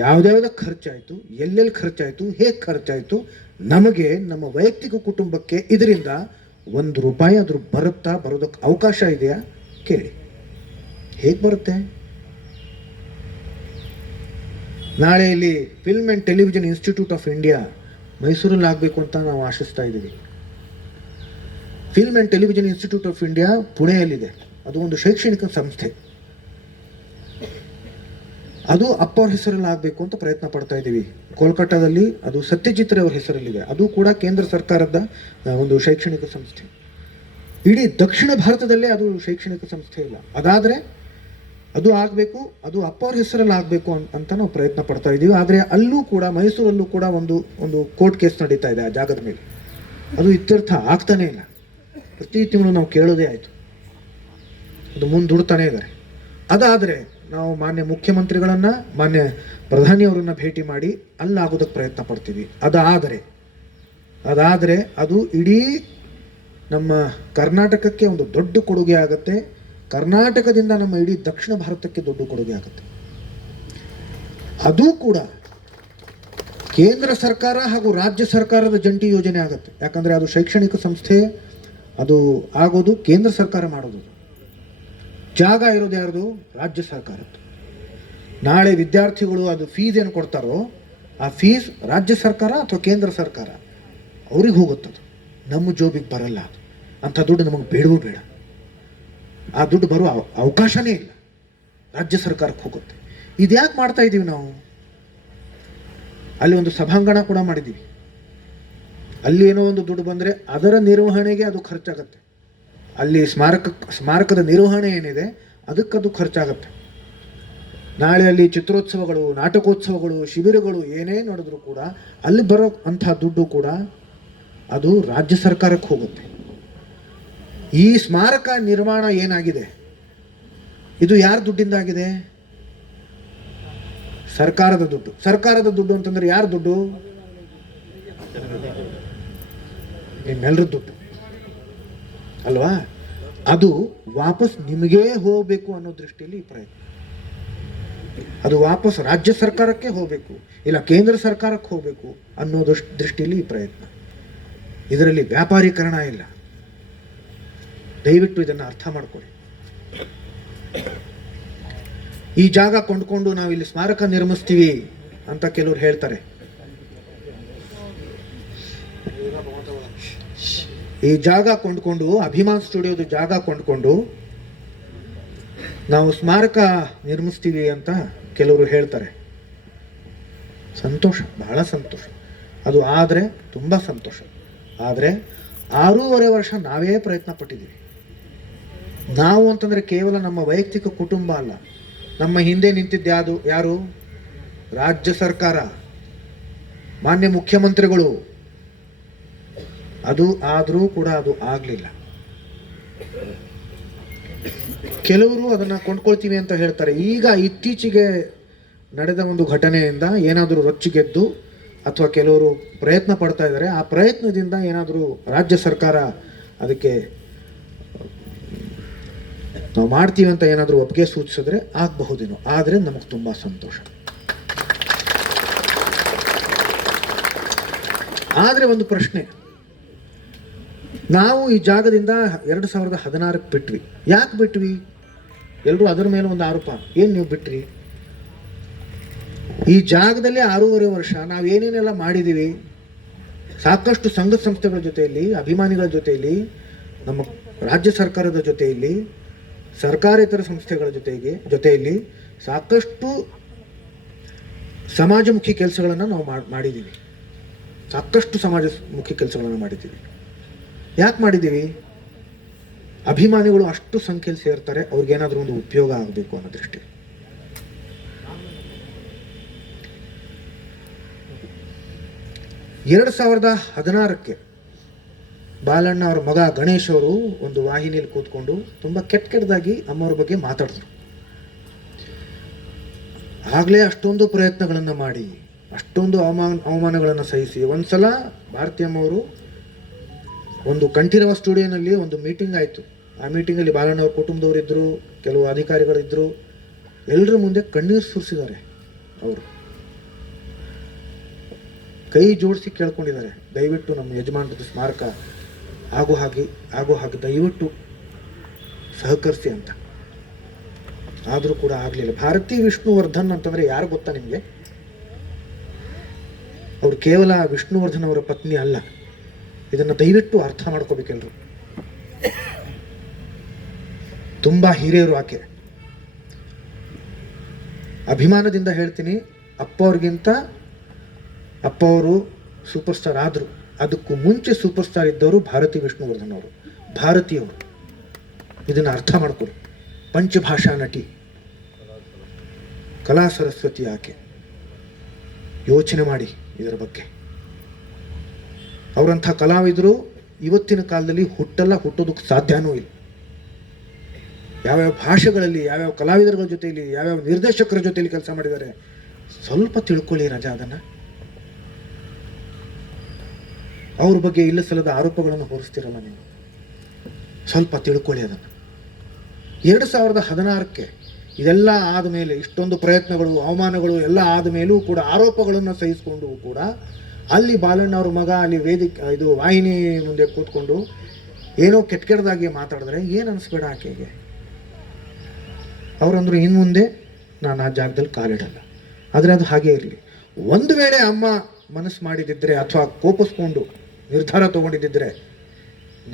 ಯಾವುದ್ಯಾವ್ದು ಖರ್ಚಾಯಿತು, ಎಲ್ಲೆಲ್ಲಿ ಖರ್ಚಾಯಿತು, ಹೇಗೆ ಖರ್ಚಾಯಿತು, ನಮಗೆ ನಮ್ಮ ವೈಯಕ್ತಿಕ ಕುಟುಂಬಕ್ಕೆ ಇದರಿಂದ ₹1 ಆದರೂ ಬರೋದಕ್ಕೆ ಅವಕಾಶ ಇದೆಯಾ ಕೇಳಿ. ಹೇಗೆ ಬರುತ್ತೆ? ನಾಳೆ ಇಲ್ಲಿ film and television institute of India ಮೈಸೂರಲ್ಲಿ ಆಗಬೇಕು ಅಂತ ನಾವು ಆಶಿಸ್ತಾ ಇದ್ದೀವಿ. Film and television institute of India ಪುಣೆಯಲ್ಲಿದೆ. ಅದು ಒಂದು ಶೈಕ್ಷಣಿಕ ಸಂಸ್ಥೆ. ಅದು ಅಪ್ಪ ಅವ್ರ ಹೆಸರಲ್ಲಿ ಆಗಬೇಕು ಅಂತ ಪ್ರಯತ್ನ ಪಡ್ತಾ ಇದ್ದೀವಿ. ಕೋಲ್ಕತ್ತಾದಲ್ಲಿ ಅದು ಸತ್ಯಜಿತ್ ರೇ ಅವ್ರ ಹೆಸರಲ್ಲಿದೆ. ಅದು ಕೂಡ ಕೇಂದ್ರ ಸರ್ಕಾರದ ಒಂದು ಶೈಕ್ಷಣಿಕ ಸಂಸ್ಥೆ. ಇಡೀ ದಕ್ಷಿಣ ಭಾರತದಲ್ಲೇ ಅದು ಶೈಕ್ಷಣಿಕ ಸಂಸ್ಥೆ ಇಲ್ಲ. ಅದಾದರೆ ಅದು ಆಗಬೇಕು, ಅದು ಅಪ್ಪ ಅವ್ರ ಹೆಸರಲ್ಲಿ ಆಗಬೇಕು ಅಂತ ನಾವು ಪ್ರಯತ್ನ ಪಡ್ತಾ ಇದ್ದೀವಿ. ಆದರೆ ಅಲ್ಲೂ ಕೂಡ, ಮೈಸೂರಲ್ಲೂ ಕೂಡ ಒಂದು ಕೋರ್ಟ್ ಕೇಸ್ ನಡೀತಾ ಇದೆ ಆ ಜಾಗದ ಮೇಲೆ. ಅದು ಇತ್ಯರ್ಥ ಆಗ್ತಾನೇ ಇಲ್ಲ. ಪ್ರತಿ ತಿಂಗಳು ನಾವು ಕೇಳೋದೇ ಆಯಿತು, ಅದು ಮುಂದೂಡ್ತಾನೇ ಇದ್ದಾರೆ. ಅದಾದರೆ ನಾವು ಮಾನ್ಯ ಮುಖ್ಯಮಂತ್ರಿಗಳನ್ನು, ಮಾನ್ಯ ಪ್ರಧಾನಿಯವರನ್ನ ಭೇಟಿ ಮಾಡಿ ಅಲ್ಲಾಗೋದಕ್ಕೆ ಪ್ರಯತ್ನ ಪಡ್ತೀವಿ. ಅದಾದರೆ ಅದು ಇಡೀ ನಮ್ಮ ಕರ್ನಾಟಕಕ್ಕೆ ಒಂದು ದೊಡ್ಡ ಕೊಡುಗೆ ಆಗುತ್ತೆ. ಕರ್ನಾಟಕದಿಂದ ನಮ್ಮ ಇಡೀ ದಕ್ಷಿಣ ಭಾರತಕ್ಕೆ ದೊಡ್ಡ ಕೊಡುಗೆ ಆಗುತ್ತೆ. ಅದು ಕೂಡ ಕೇಂದ್ರ ಸರ್ಕಾರ ಹಾಗೂ ರಾಜ್ಯ ಸರ್ಕಾರದ ಜಂಟಿ ಯೋಜನೆ ಆಗುತ್ತೆ. ಯಾಕಂದರೆ ಅದು ಶೈಕ್ಷಣಿಕ ಸಂಸ್ಥೆ, ಅದು ಆಗೋದು ಕೇಂದ್ರ ಸರ್ಕಾರ ಮಾಡೋದು. ಜಾಗ ಇರೋದು ಯಾರ್ದು? ರಾಜ್ಯ ಸರ್ಕಾರದ್ದು. ನಾಳೆ ವಿದ್ಯಾರ್ಥಿಗಳು ಅದು ಫೀಸ್ ಏನು ಕೊಡ್ತಾರೋ ಆ ಫೀಸ್ ರಾಜ್ಯ ಸರ್ಕಾರ ಅಥವಾ ಕೇಂದ್ರ ಸರ್ಕಾರ ಅವ್ರಿಗೆ ಹೋಗುತ್ತದು, ನಮ್ಮ ಜೋಬಿಗೆ ಬರಲ್ಲ. ಅದು ಅಂಥ ದುಡ್ಡು ನಮಗೆ ಬೇಡವೂ ಬೇಡ. ಆ ದುಡ್ಡು ಬರುವ ಅವಕಾಶನೇ ಇಲ್ಲ, ರಾಜ್ಯ ಸರ್ಕಾರಕ್ಕೆ ಹೋಗುತ್ತೆ. ಇದ್ಯಾಕೆ ಮಾಡ್ತಾ ಇದ್ದೀವಿ ನಾವು? ಅಲ್ಲಿ ಒಂದು ಸಭಾಂಗಣ ಕೂಡ ಮಾಡಿದ್ದೀವಿ. ಅಲ್ಲಿ ಏನೋ ಒಂದು ದುಡ್ಡು ಬಂದರೆ ಅದರ ನಿರ್ವಹಣೆಗೆ ಅದು ಖರ್ಚಾಗತ್ತೆ. ಅಲ್ಲಿ ಸ್ಮಾರಕದ ನಿರ್ವಹಣೆ ಏನಿದೆ ಅದಕ್ಕದು ಖರ್ಚಾಗತ್ತೆ. ನಾಳೆ ಅಲ್ಲಿ ಚಿತ್ರೋತ್ಸವಗಳು, ನಾಟಕೋತ್ಸವಗಳು, ಶಿಬಿರಗಳು ಏನೇ ನಡೆದರೂ ಕೂಡ ಅಲ್ಲಿ ಬರೋ ಅಂಥ ದುಡ್ಡು ಕೂಡ ಅದು ರಾಜ್ಯ ಸರ್ಕಾರಕ್ಕೆ ಹೋಗುತ್ತೆ. ಈ ಸ್ಮಾರಕ ನಿರ್ಮಾಣ ಏನಾಗಿದೆ, ಇದು ಯಾರ ದುಡ್ಡಿಂದ ಆಗಿದೆ? ಸರ್ಕಾರದ ದುಡ್ಡು. ಸರ್ಕಾರದ ದುಡ್ಡು ಅಂತಂದ್ರೆ ಯಾರ ದುಡ್ಡು? ನಿಮ್ಮೆಲ್ಲರ ದುಡ್ಡು ಅಲ್ವಾ? ಅದು ವಾಪಸ್ ನಿಮಗೇ ಹೋಗಬೇಕು ಅನ್ನೋ ದೃಷ್ಟಿಯಲ್ಲಿ ಈ ಪ್ರಯತ್ನ. ಅದು ವಾಪಸ್ ರಾಜ್ಯ ಸರ್ಕಾರಕ್ಕೆ ಹೋಗಬೇಕು, ಇಲ್ಲ ಕೇಂದ್ರ ಸರ್ಕಾರಕ್ಕೆ ಹೋಗಬೇಕು ಅನ್ನೋ ದೃಷ್ಟಿಯಲ್ಲಿ ಈ ಪ್ರಯತ್ನ. ಇದರಲ್ಲಿ ವ್ಯಾಪಾರೀಕರಣ ಇಲ್ಲ. ದಯವಿಟ್ಟು ಇದನ್ನು ಅರ್ಥ ಮಾಡ್ಕೊಳ್ಳಿ. ಈ ಜಾಗ ಕೊಂಡ್ಕೊಂಡು ನಾವು ಇಲ್ಲಿ ಸ್ಮಾರಕ ನಿರ್ಮಿಸ್ತೀವಿ ಅಂತ ಕೆಲವರು ಹೇಳ್ತಾರೆ. ಈ ಜಾಗ ಕೊಂಡ್ಕೊಂಡು, ಅಭಿಮಾನ್ ಸ್ಟುಡಿಯೋದ ಜಾಗ ಕೊಂಡ್ಕೊಂಡು ನಾವು ಸ್ಮಾರಕ ನಿರ್ಮಿಸ್ತೀವಿ ಅಂತ ಕೆಲವರು ಹೇಳ್ತಾರೆ. ಸಂತೋಷ, ಬಹಳ ಸಂತೋಷ. ಅದು ಆದರೆ ತುಂಬ ಸಂತೋಷ. ಆದರೆ 6.5 ವರ್ಷ ನಾವೇ ಪ್ರಯತ್ನ ಪಟ್ಟಿದ್ದೀವಿ. ನಾವು ಅಂತಂದರೆ ಕೇವಲ ನಮ್ಮ ವೈಯಕ್ತಿಕ ಕುಟುಂಬ ಅಲ್ಲ, ನಮ್ಮ ಹಿಂದೆ ನಿಂತಿದ್ದು ಯಾರು? ರಾಜ್ಯ ಸರ್ಕಾರ, ಮಾನ್ಯ ಮುಖ್ಯಮಂತ್ರಿಗಳು. ಅದು ಆದರೂ ಕೂಡ ಅದು ಆಗಲಿಲ್ಲ. ಕೆಲವರು ಅದನ್ನು ಕೊಂಡ್ಕೊಳ್ತೀವಿ ಅಂತ ಹೇಳ್ತಾರೆ. ಈಗ ಇತ್ತೀಚೆಗೆ ನಡೆದ ಒಂದು ಘಟನೆಯಿಂದ ಏನಾದರೂ ರೊಚ್ಚಿಗೆದ್ದು ಅಥವಾ ಕೆಲವರು ಪ್ರಯತ್ನ ಪಡ್ತಾ ಇದ್ದಾರೆ. ಆ ಪ್ರಯತ್ನದಿಂದ ಏನಾದರೂ ರಾಜ್ಯ ಸರ್ಕಾರ ಅದಕ್ಕೆ ನಾವು ಮಾಡ್ತೀವಿ ಅಂತ ಏನಾದರೂ ಒಪ್ಪಿಗೆ ಸೂಚಿಸಿದ್ರೆ ಆಗಬಹುದೇನೋ. ಆದರೆ ನಮಗೆ ತುಂಬ ಸಂತೋಷ. ಆದರೆ ಒಂದು ಪ್ರಶ್ನೆ, ನಾವು ಈ ಜಾಗದಿಂದ 2016ಕ್ಕೆ ಬಿಟ್ವಿ. ಯಾಕೆ ಬಿಟ್ವಿ? ಎಲ್ಲರೂ ಅದರ ಮೇಲೆ ಒಂದು ಆರೋಪ, ಏನು ನೀವು ಬಿಟ್ರಿ? ಈ ಜಾಗದಲ್ಲಿ 6.5 ವರ್ಷ ನಾವು ಏನೇನೆಲ್ಲ ಮಾಡಿದ್ದೀವಿ. ಸಾಕಷ್ಟು ಸಂಘ ಸಂಸ್ಥೆಗಳ ಜೊತೆಯಲ್ಲಿ, ಅಭಿಮಾನಿಗಳ ಜೊತೆಯಲ್ಲಿ, ನಮ್ಮ ರಾಜ್ಯ ಸರ್ಕಾರದ ಜೊತೆಯಲ್ಲಿ, ಸರ್ಕಾರೇತರ ಸಂಸ್ಥೆಗಳ ಜೊತೆಯಲ್ಲಿ ಸಾಕಷ್ಟು ಸಮಾಜಮುಖಿ ಕೆಲಸಗಳನ್ನು ನಾವು ಮಾಡಿದ್ದೀವಿ. ಸಾಕಷ್ಟು ಸಮಾಜಮುಖಿ ಕೆಲಸಗಳನ್ನು ಮಾಡಿದ್ದೀವಿ. ಯಾಕೆ ಮಾಡಿದ್ದೀವಿ? ಅಭಿಮಾನಿಗಳು ಅಷ್ಟು ಸಂಖ್ಯೆಯಲ್ಲಿ ಸೇರ್ತಾರೆ, ಅವ್ರಿಗೇನಾದರೂ ಒಂದು ಉಪಯೋಗ ಆಗಬೇಕು ಅನ್ನೋ ದೃಷ್ಟಿ. ಎರಡು 2016ಕ್ಕೆ ಬಾಲಣ್ಣ ಅವರ ಮಗ ಗಣೇಶ್ ಅವರು ಒಂದು ವಾಹಿನಿಯಲ್ಲಿ ಕೂತ್ಕೊಂಡು ತುಂಬ ಕೆಟ್ಟದಾಗಿ ಅಮ್ಮವ್ರ ಬಗ್ಗೆ ಮಾತಾಡಿದ್ರು. ಆಗಲೇ ಅಷ್ಟೊಂದು ಪ್ರಯತ್ನಗಳನ್ನು ಮಾಡಿ, ಅಷ್ಟೊಂದು ಅವಮಾನಗಳನ್ನು ಸಹಿಸಿ, ಒಂದು ಸಲ ಭಾರತೀಯಮ್ಮವರು ಒಂದು ಕಂಠೀರವ ಸ್ಟುಡಿಯೋನಲ್ಲಿ ಒಂದು ಮೀಟಿಂಗ್ ಆಯಿತು. ಆ ಮೀಟಿಂಗಲ್ಲಿ ಬಾಲಣ್ಣವ್ರ ಕುಟುಂಬದವರು ಇದ್ದರು, ಕೆಲವು ಅಧಿಕಾರಿಗಳಿದ್ದರು. ಎಲ್ಲರ ಮುಂದೆ ಕಣ್ಣೀರು ಸುರಿಸಿದ್ದಾರೆ. ಅವರು ಕೈ ಜೋಡಿಸಿ ಕೇಳ್ಕೊಂಡಿದ್ದಾರೆ, ದಯವಿಟ್ಟು ನಮ್ಮ ಯಜಮಾನರದ ಸ್ಮಾರಕ ಆಗೋ ಹಾಗೆ ದಯವಿಟ್ಟು ಸಹಕರಿಸಿ ಅಂತ. ಆದರೂ ಕೂಡ ಆಗಲಿಲ್ಲ. ಭಾರತಿ ವಿಷ್ಣುವರ್ಧನ್ ಅಂತಂದರೆ ಯಾರು ಗೊತ್ತಾ ನಿಮಗೆ? ಅವರು ಕೇವಲ ವಿಷ್ಣುವರ್ಧನ್ ಅವರ ಪತ್ನಿ ಅಲ್ಲ. ಇದನ್ನು ದಯವಿಟ್ಟು ಅರ್ಥ ಮಾಡ್ಕೋಬೇಕೆಲ್ಲರು. ತುಂಬ ಹಿರಿಯರು ಆಕೆ. ಅಭಿಮಾನದಿಂದ ಹೇಳ್ತೀನಿ, ಅಪ್ಪ ಅವರು ಸೂಪರ್ ಸ್ಟಾರ್ ಆದರು. ಅದಕ್ಕೂ ಮುಂಚೆ ಸೂಪರ್ ಸ್ಟಾರ್ ಇದ್ದವರು ಭಾರತಿ ವಿಷ್ಣುವರ್ಧನ್ ಅವರು, ಭಾರತೀಯವರು. ಇದನ್ನು ಅರ್ಥ ಮಾಡ್ಕೊಳ್ಳಿ. ಪಂಚಭಾಷಾ ನಟಿ, ಕಲಾ ಸರಸ್ವತಿ ಆಕೆ. ಯೋಚನೆ ಮಾಡಿ ಇದರ ಬಗ್ಗೆ. ಅವರಂಥ ಕಲಾವಿದರು ಇವತ್ತಿನ ಕಾಲದಲ್ಲಿ ಹುಟ್ಟೋದಕ್ಕೆ ಸಾಧ್ಯನೂ ಇಲ್ಲ. ಯಾವ್ಯಾವ ಭಾಷೆಗಳಲ್ಲಿ, ಯಾವ್ಯಾವ ಕಲಾವಿದರುಗಳ ಜೊತೆಯಲ್ಲಿ, ಯಾವ್ಯಾವ ನಿರ್ದೇಶಕರ ಜೊತೆಯಲ್ಲಿ ಕೆಲಸ ಮಾಡಿದ್ದಾರೆ, ಸ್ವಲ್ಪ ತಿಳ್ಕೊಳ್ಳಿ ರಾಜಾ. ಅದನ್ನು ಅವ್ರ ಬಗ್ಗೆ ಇಲ್ಲ ಸಲ್ಲದ ಆರೋಪಗಳನ್ನು ಹೊರಿಸ್ತಿರಲ್ಲ ನೀವು, ಸ್ವಲ್ಪ ತಿಳ್ಕೊಳ್ಳಿ ಅದನ್ನು. 2016ಕ್ಕೆ ಇದೆಲ್ಲ ಆದಮೇಲೆ, ಇಷ್ಟೊಂದು ಪ್ರಯತ್ನಗಳು, ಅವಮಾನಗಳು ಎಲ್ಲ ಆದ ಮೇಲೂ ಕೂಡ, ಆರೋಪಗಳನ್ನು ಸಹಿಸಿಕೊಂಡು ಕೂಡ ಅಲ್ಲಿ ಬಾಲಣ್ಣವ್ರ ಮಗ ಅಲ್ಲಿ ವಾಹಿನಿ ಮುಂದೆ ಕೂತ್ಕೊಂಡು ಏನೋ ಕೆಟ್ಟದಾಗಿ ಮಾತಾಡಿದ್ರೆ ಏನು ಅನಿಸ್ಬೇಡ ಆಕೆಗೆ. ಅವರಂದ್ರು ಇನ್ನು ಮುಂದೆ ನಾನು ಆ ಜಾಗದಲ್ಲಿ ಕಾಲಿಡಲ್ಲ. ಆದರೆ ಅದು ಹಾಗೇ ಇರಲಿ. ಒಂದು ವೇಳೆ ಅಮ್ಮ ಮನಸ್ಸು ಮಾಡಿದ್ದಿದ್ರೆ ಅಥವಾ ಕೋಪಿಸ್ಕೊಂಡು ನಿರ್ಧಾರ ತೊಗೊಂಡಿದ್ದಿದ್ರೆ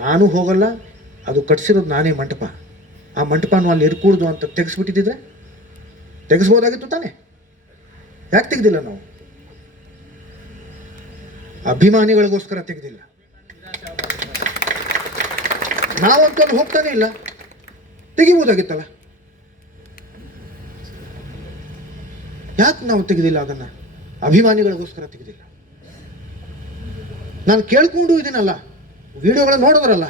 ನಾನು ಹೋಗಲ್ಲ, ಅದು ಕಟ್ಸಿರೋದು ನಾನೇ ಮಂಟಪ, ಆ ಮಂಟಪನೂ ಅಲ್ಲಿ ಇರ್ಕೂಡ್ದು ಅಂತ ತೆಗೆಸ್ಬಿಟ್ಟಿದ್ದಿದ್ರೆ ತೆಗೆಸ್ಬೋದಾಗಿತ್ತು ತಾನೆ. ಯಾಕೆ ತೆಗೆದಿಲ್ಲ ನಾವು? ಅಭಿಮಾನಿಗಳಿಗೋಸ್ಕರ ತೆಗೆದಿಲ್ಲ. ನಾವಂತೂ ಅಲ್ಲಿ ಹೋಗ್ತಾನೆ ಇಲ್ಲ, ತೆಗಿಬೋದಾಗಿತ್ತಲ್ಲ. ಯಾಕೆ ನಾವು ತೆಗೆದಿಲ್ಲ ಅದನ್ನು? ಅಭಿಮಾನಿಗಳಿಗೋಸ್ಕರ ತೆಗೆದಿಲ್ಲ. ನಾನು ಕೇಳ್ಕೊಂಡು ಇದೀನಲ್ಲ, ವಿಡಿಯೋಗಳನ್ನ ನೋಡಿದ್ರಲ್ಲ,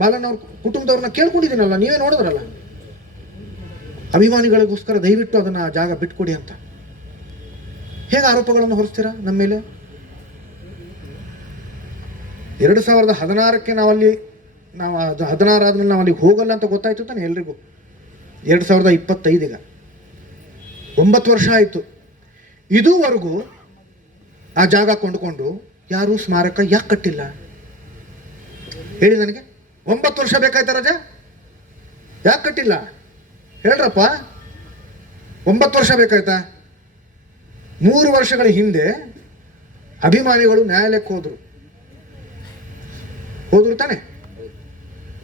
ಬಾಲಣ್ಣವ್ರ ಕುಟುಂಬದವ್ರನ್ನ ಕೇಳ್ಕೊಂಡಿದ್ದೀನಲ್ಲ, ನೀವೇ ನೋಡಿದ್ರಲ್ಲ. ಅಭಿಮಾನಿಗಳಿಗೋಸ್ಕರ ದಯವಿಟ್ಟು ಅದನ್ನು ಜಾಗ ಬಿಟ್ಕೊಡಿ ಅಂತ ಹೇಗೆ ಆರೋಪಗಳನ್ನು ಹೊರಿಸ್ತೀರಾ ನಮ್ಮ ಮೇಲೆ? 2016ಕ್ಕೆ ನಾವು 16 ಆದ್ಮೇಲೆ ನಾವು ಅಲ್ಲಿಗೆ ಹೋಗಲ್ಲ ಅಂತ ಗೊತ್ತಾಯ್ತು ತಾನೆ ಎಲ್ರಿಗೂ. 2025 ಈಗ 9 ವರ್ಷ ಆಯಿತು. ಇದುವರೆಗೂ ಆ ಜಾಗ ಕೊಂಡುಕೊಂಡು ಯಾರೂ ಸ್ಮಾರಕ ಯಾಕೆ ಕಟ್ಟಿಲ್ಲ ಹೇಳಿ ನನಗೆ? 9 ವರ್ಷ ಬೇಕಾಯ್ತಾ ರಾಜಾ? ಯಾಕೆ ಕಟ್ಟಿಲ್ಲ ಹೇಳ್ರಪ್ಪ? 9 ವರ್ಷ ಬೇಕಾಯ್ತಾ? 3 ವರ್ಷಗಳ ಹಿಂದೆ ಅಭಿಮಾನಿಗಳು ನ್ಯಾಯಾಲಯಕ್ಕೆ ಹೋದ್ರು ತಾನೆ.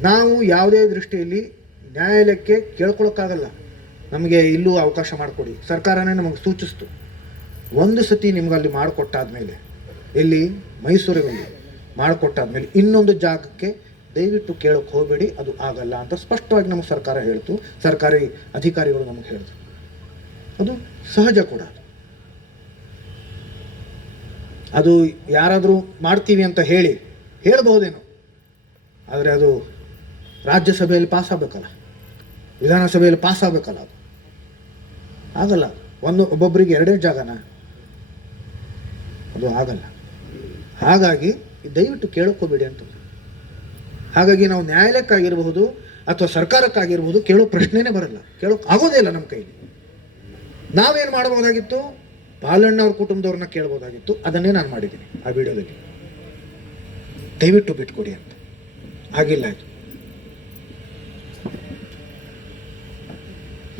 ನಾವು ಯಾವುದೇ ದೃಷ್ಟಿಯಲ್ಲಿ ನ್ಯಾಯಾಲಯಕ್ಕೆ ಕೇಳ್ಕೊಳಕ್ಕಾಗಲ್ಲ. ನಮಗೆ ಇಲ್ಲೂ ಅವಕಾಶ ಮಾಡಿಕೊಡಿ, ಸರ್ಕಾರನೇ ನಮಗೆ ಸೂಚಿಸ್ತು. ಒಂದು ಸತಿ ನಿಮ್ಗಲ್ಲಿ ಮಾಡಿಕೊಟ್ಟಾದ್ಮೇಲೆ, ಎಲ್ಲಿ ಮೈಸೂರಲ್ಲಿ ಮಾಡಿಕೊಟ್ಟಾದ್ಮೇಲೆ ಇನ್ನೊಂದು ಜಾಗಕ್ಕೆ ದಯವಿಟ್ಟು ಕೇಳೋಕ್ಕೆ ಹೋಗಬೇಡಿ, ಅದು ಆಗಲ್ಲ ಅಂತ ಸ್ಪಷ್ಟವಾಗಿ ನಮಗೆ ಸರ್ಕಾರ ಹೇಳ್ತು. ಸರ್ಕಾರಿ ಅಧಿಕಾರಿಗಳು ನಮಗೆ ಹೇಳಿದ್ರು. ಅದು ಸಹಜ ಕೂಡ. ಅದು ಯಾರಾದರೂ ಮಾಡ್ತೀವಿ ಅಂತ ಹೇಳ್ಬಹುದೇನೋ, ಆದರೆ ಅದು ರಾಜ್ಯಸಭೆಯಲ್ಲಿ ಪಾಸ್ ಆಗಬೇಕಲ್ಲ, ವಿಧಾನಸಭೆಯಲ್ಲಿ ಪಾಸ್ ಆಗಬೇಕಲ್ಲ. ಅದು ಆಗಲ್ಲ. ಒಬ್ಬೊಬ್ಬರಿಗೆ 2 ಜಾಗನ, ಅದು ಆಗಲ್ಲ. ಹಾಗಾಗಿ ದಯವಿಟ್ಟು ಕೇಳೋಕ್ಕೋಬೇಡಿ ಅಂತ. ಹಾಗಾಗಿ ನಾವು ನ್ಯಾಯಾಲಯಕ್ಕಾಗಿರ್ಬಹುದು ಅಥವಾ ಸರ್ಕಾರಕ್ಕಾಗಿರ್ಬಹುದು ಕೇಳೋ ಪ್ರಶ್ನೆನೇ ಬರಲ್ಲ, ಕೇಳೋಕೆ ಆಗೋದೇ ಇಲ್ಲ ನಮ್ಮ ಕೈಲಿ. ನಾವೇನು ಮಾಡಬಹುದಾಗಿತ್ತು? ಬಾಲಣ್ಣವ್ರ ಕುಟುಂಬದವ್ರನ್ನ ಕೇಳ್ಬೋದಾಗಿತ್ತು. ಅದನ್ನೇ ನಾನು ಮಾಡಿದ್ದೀನಿ ಆ ವಿಡಿಯೋದಲ್ಲಿ. ದಯವಿಟ್ಟು ಬಿಟ್ಕೊಡಿ ಅಂತ. ಆಗಿಲ್ಲ. ಅದು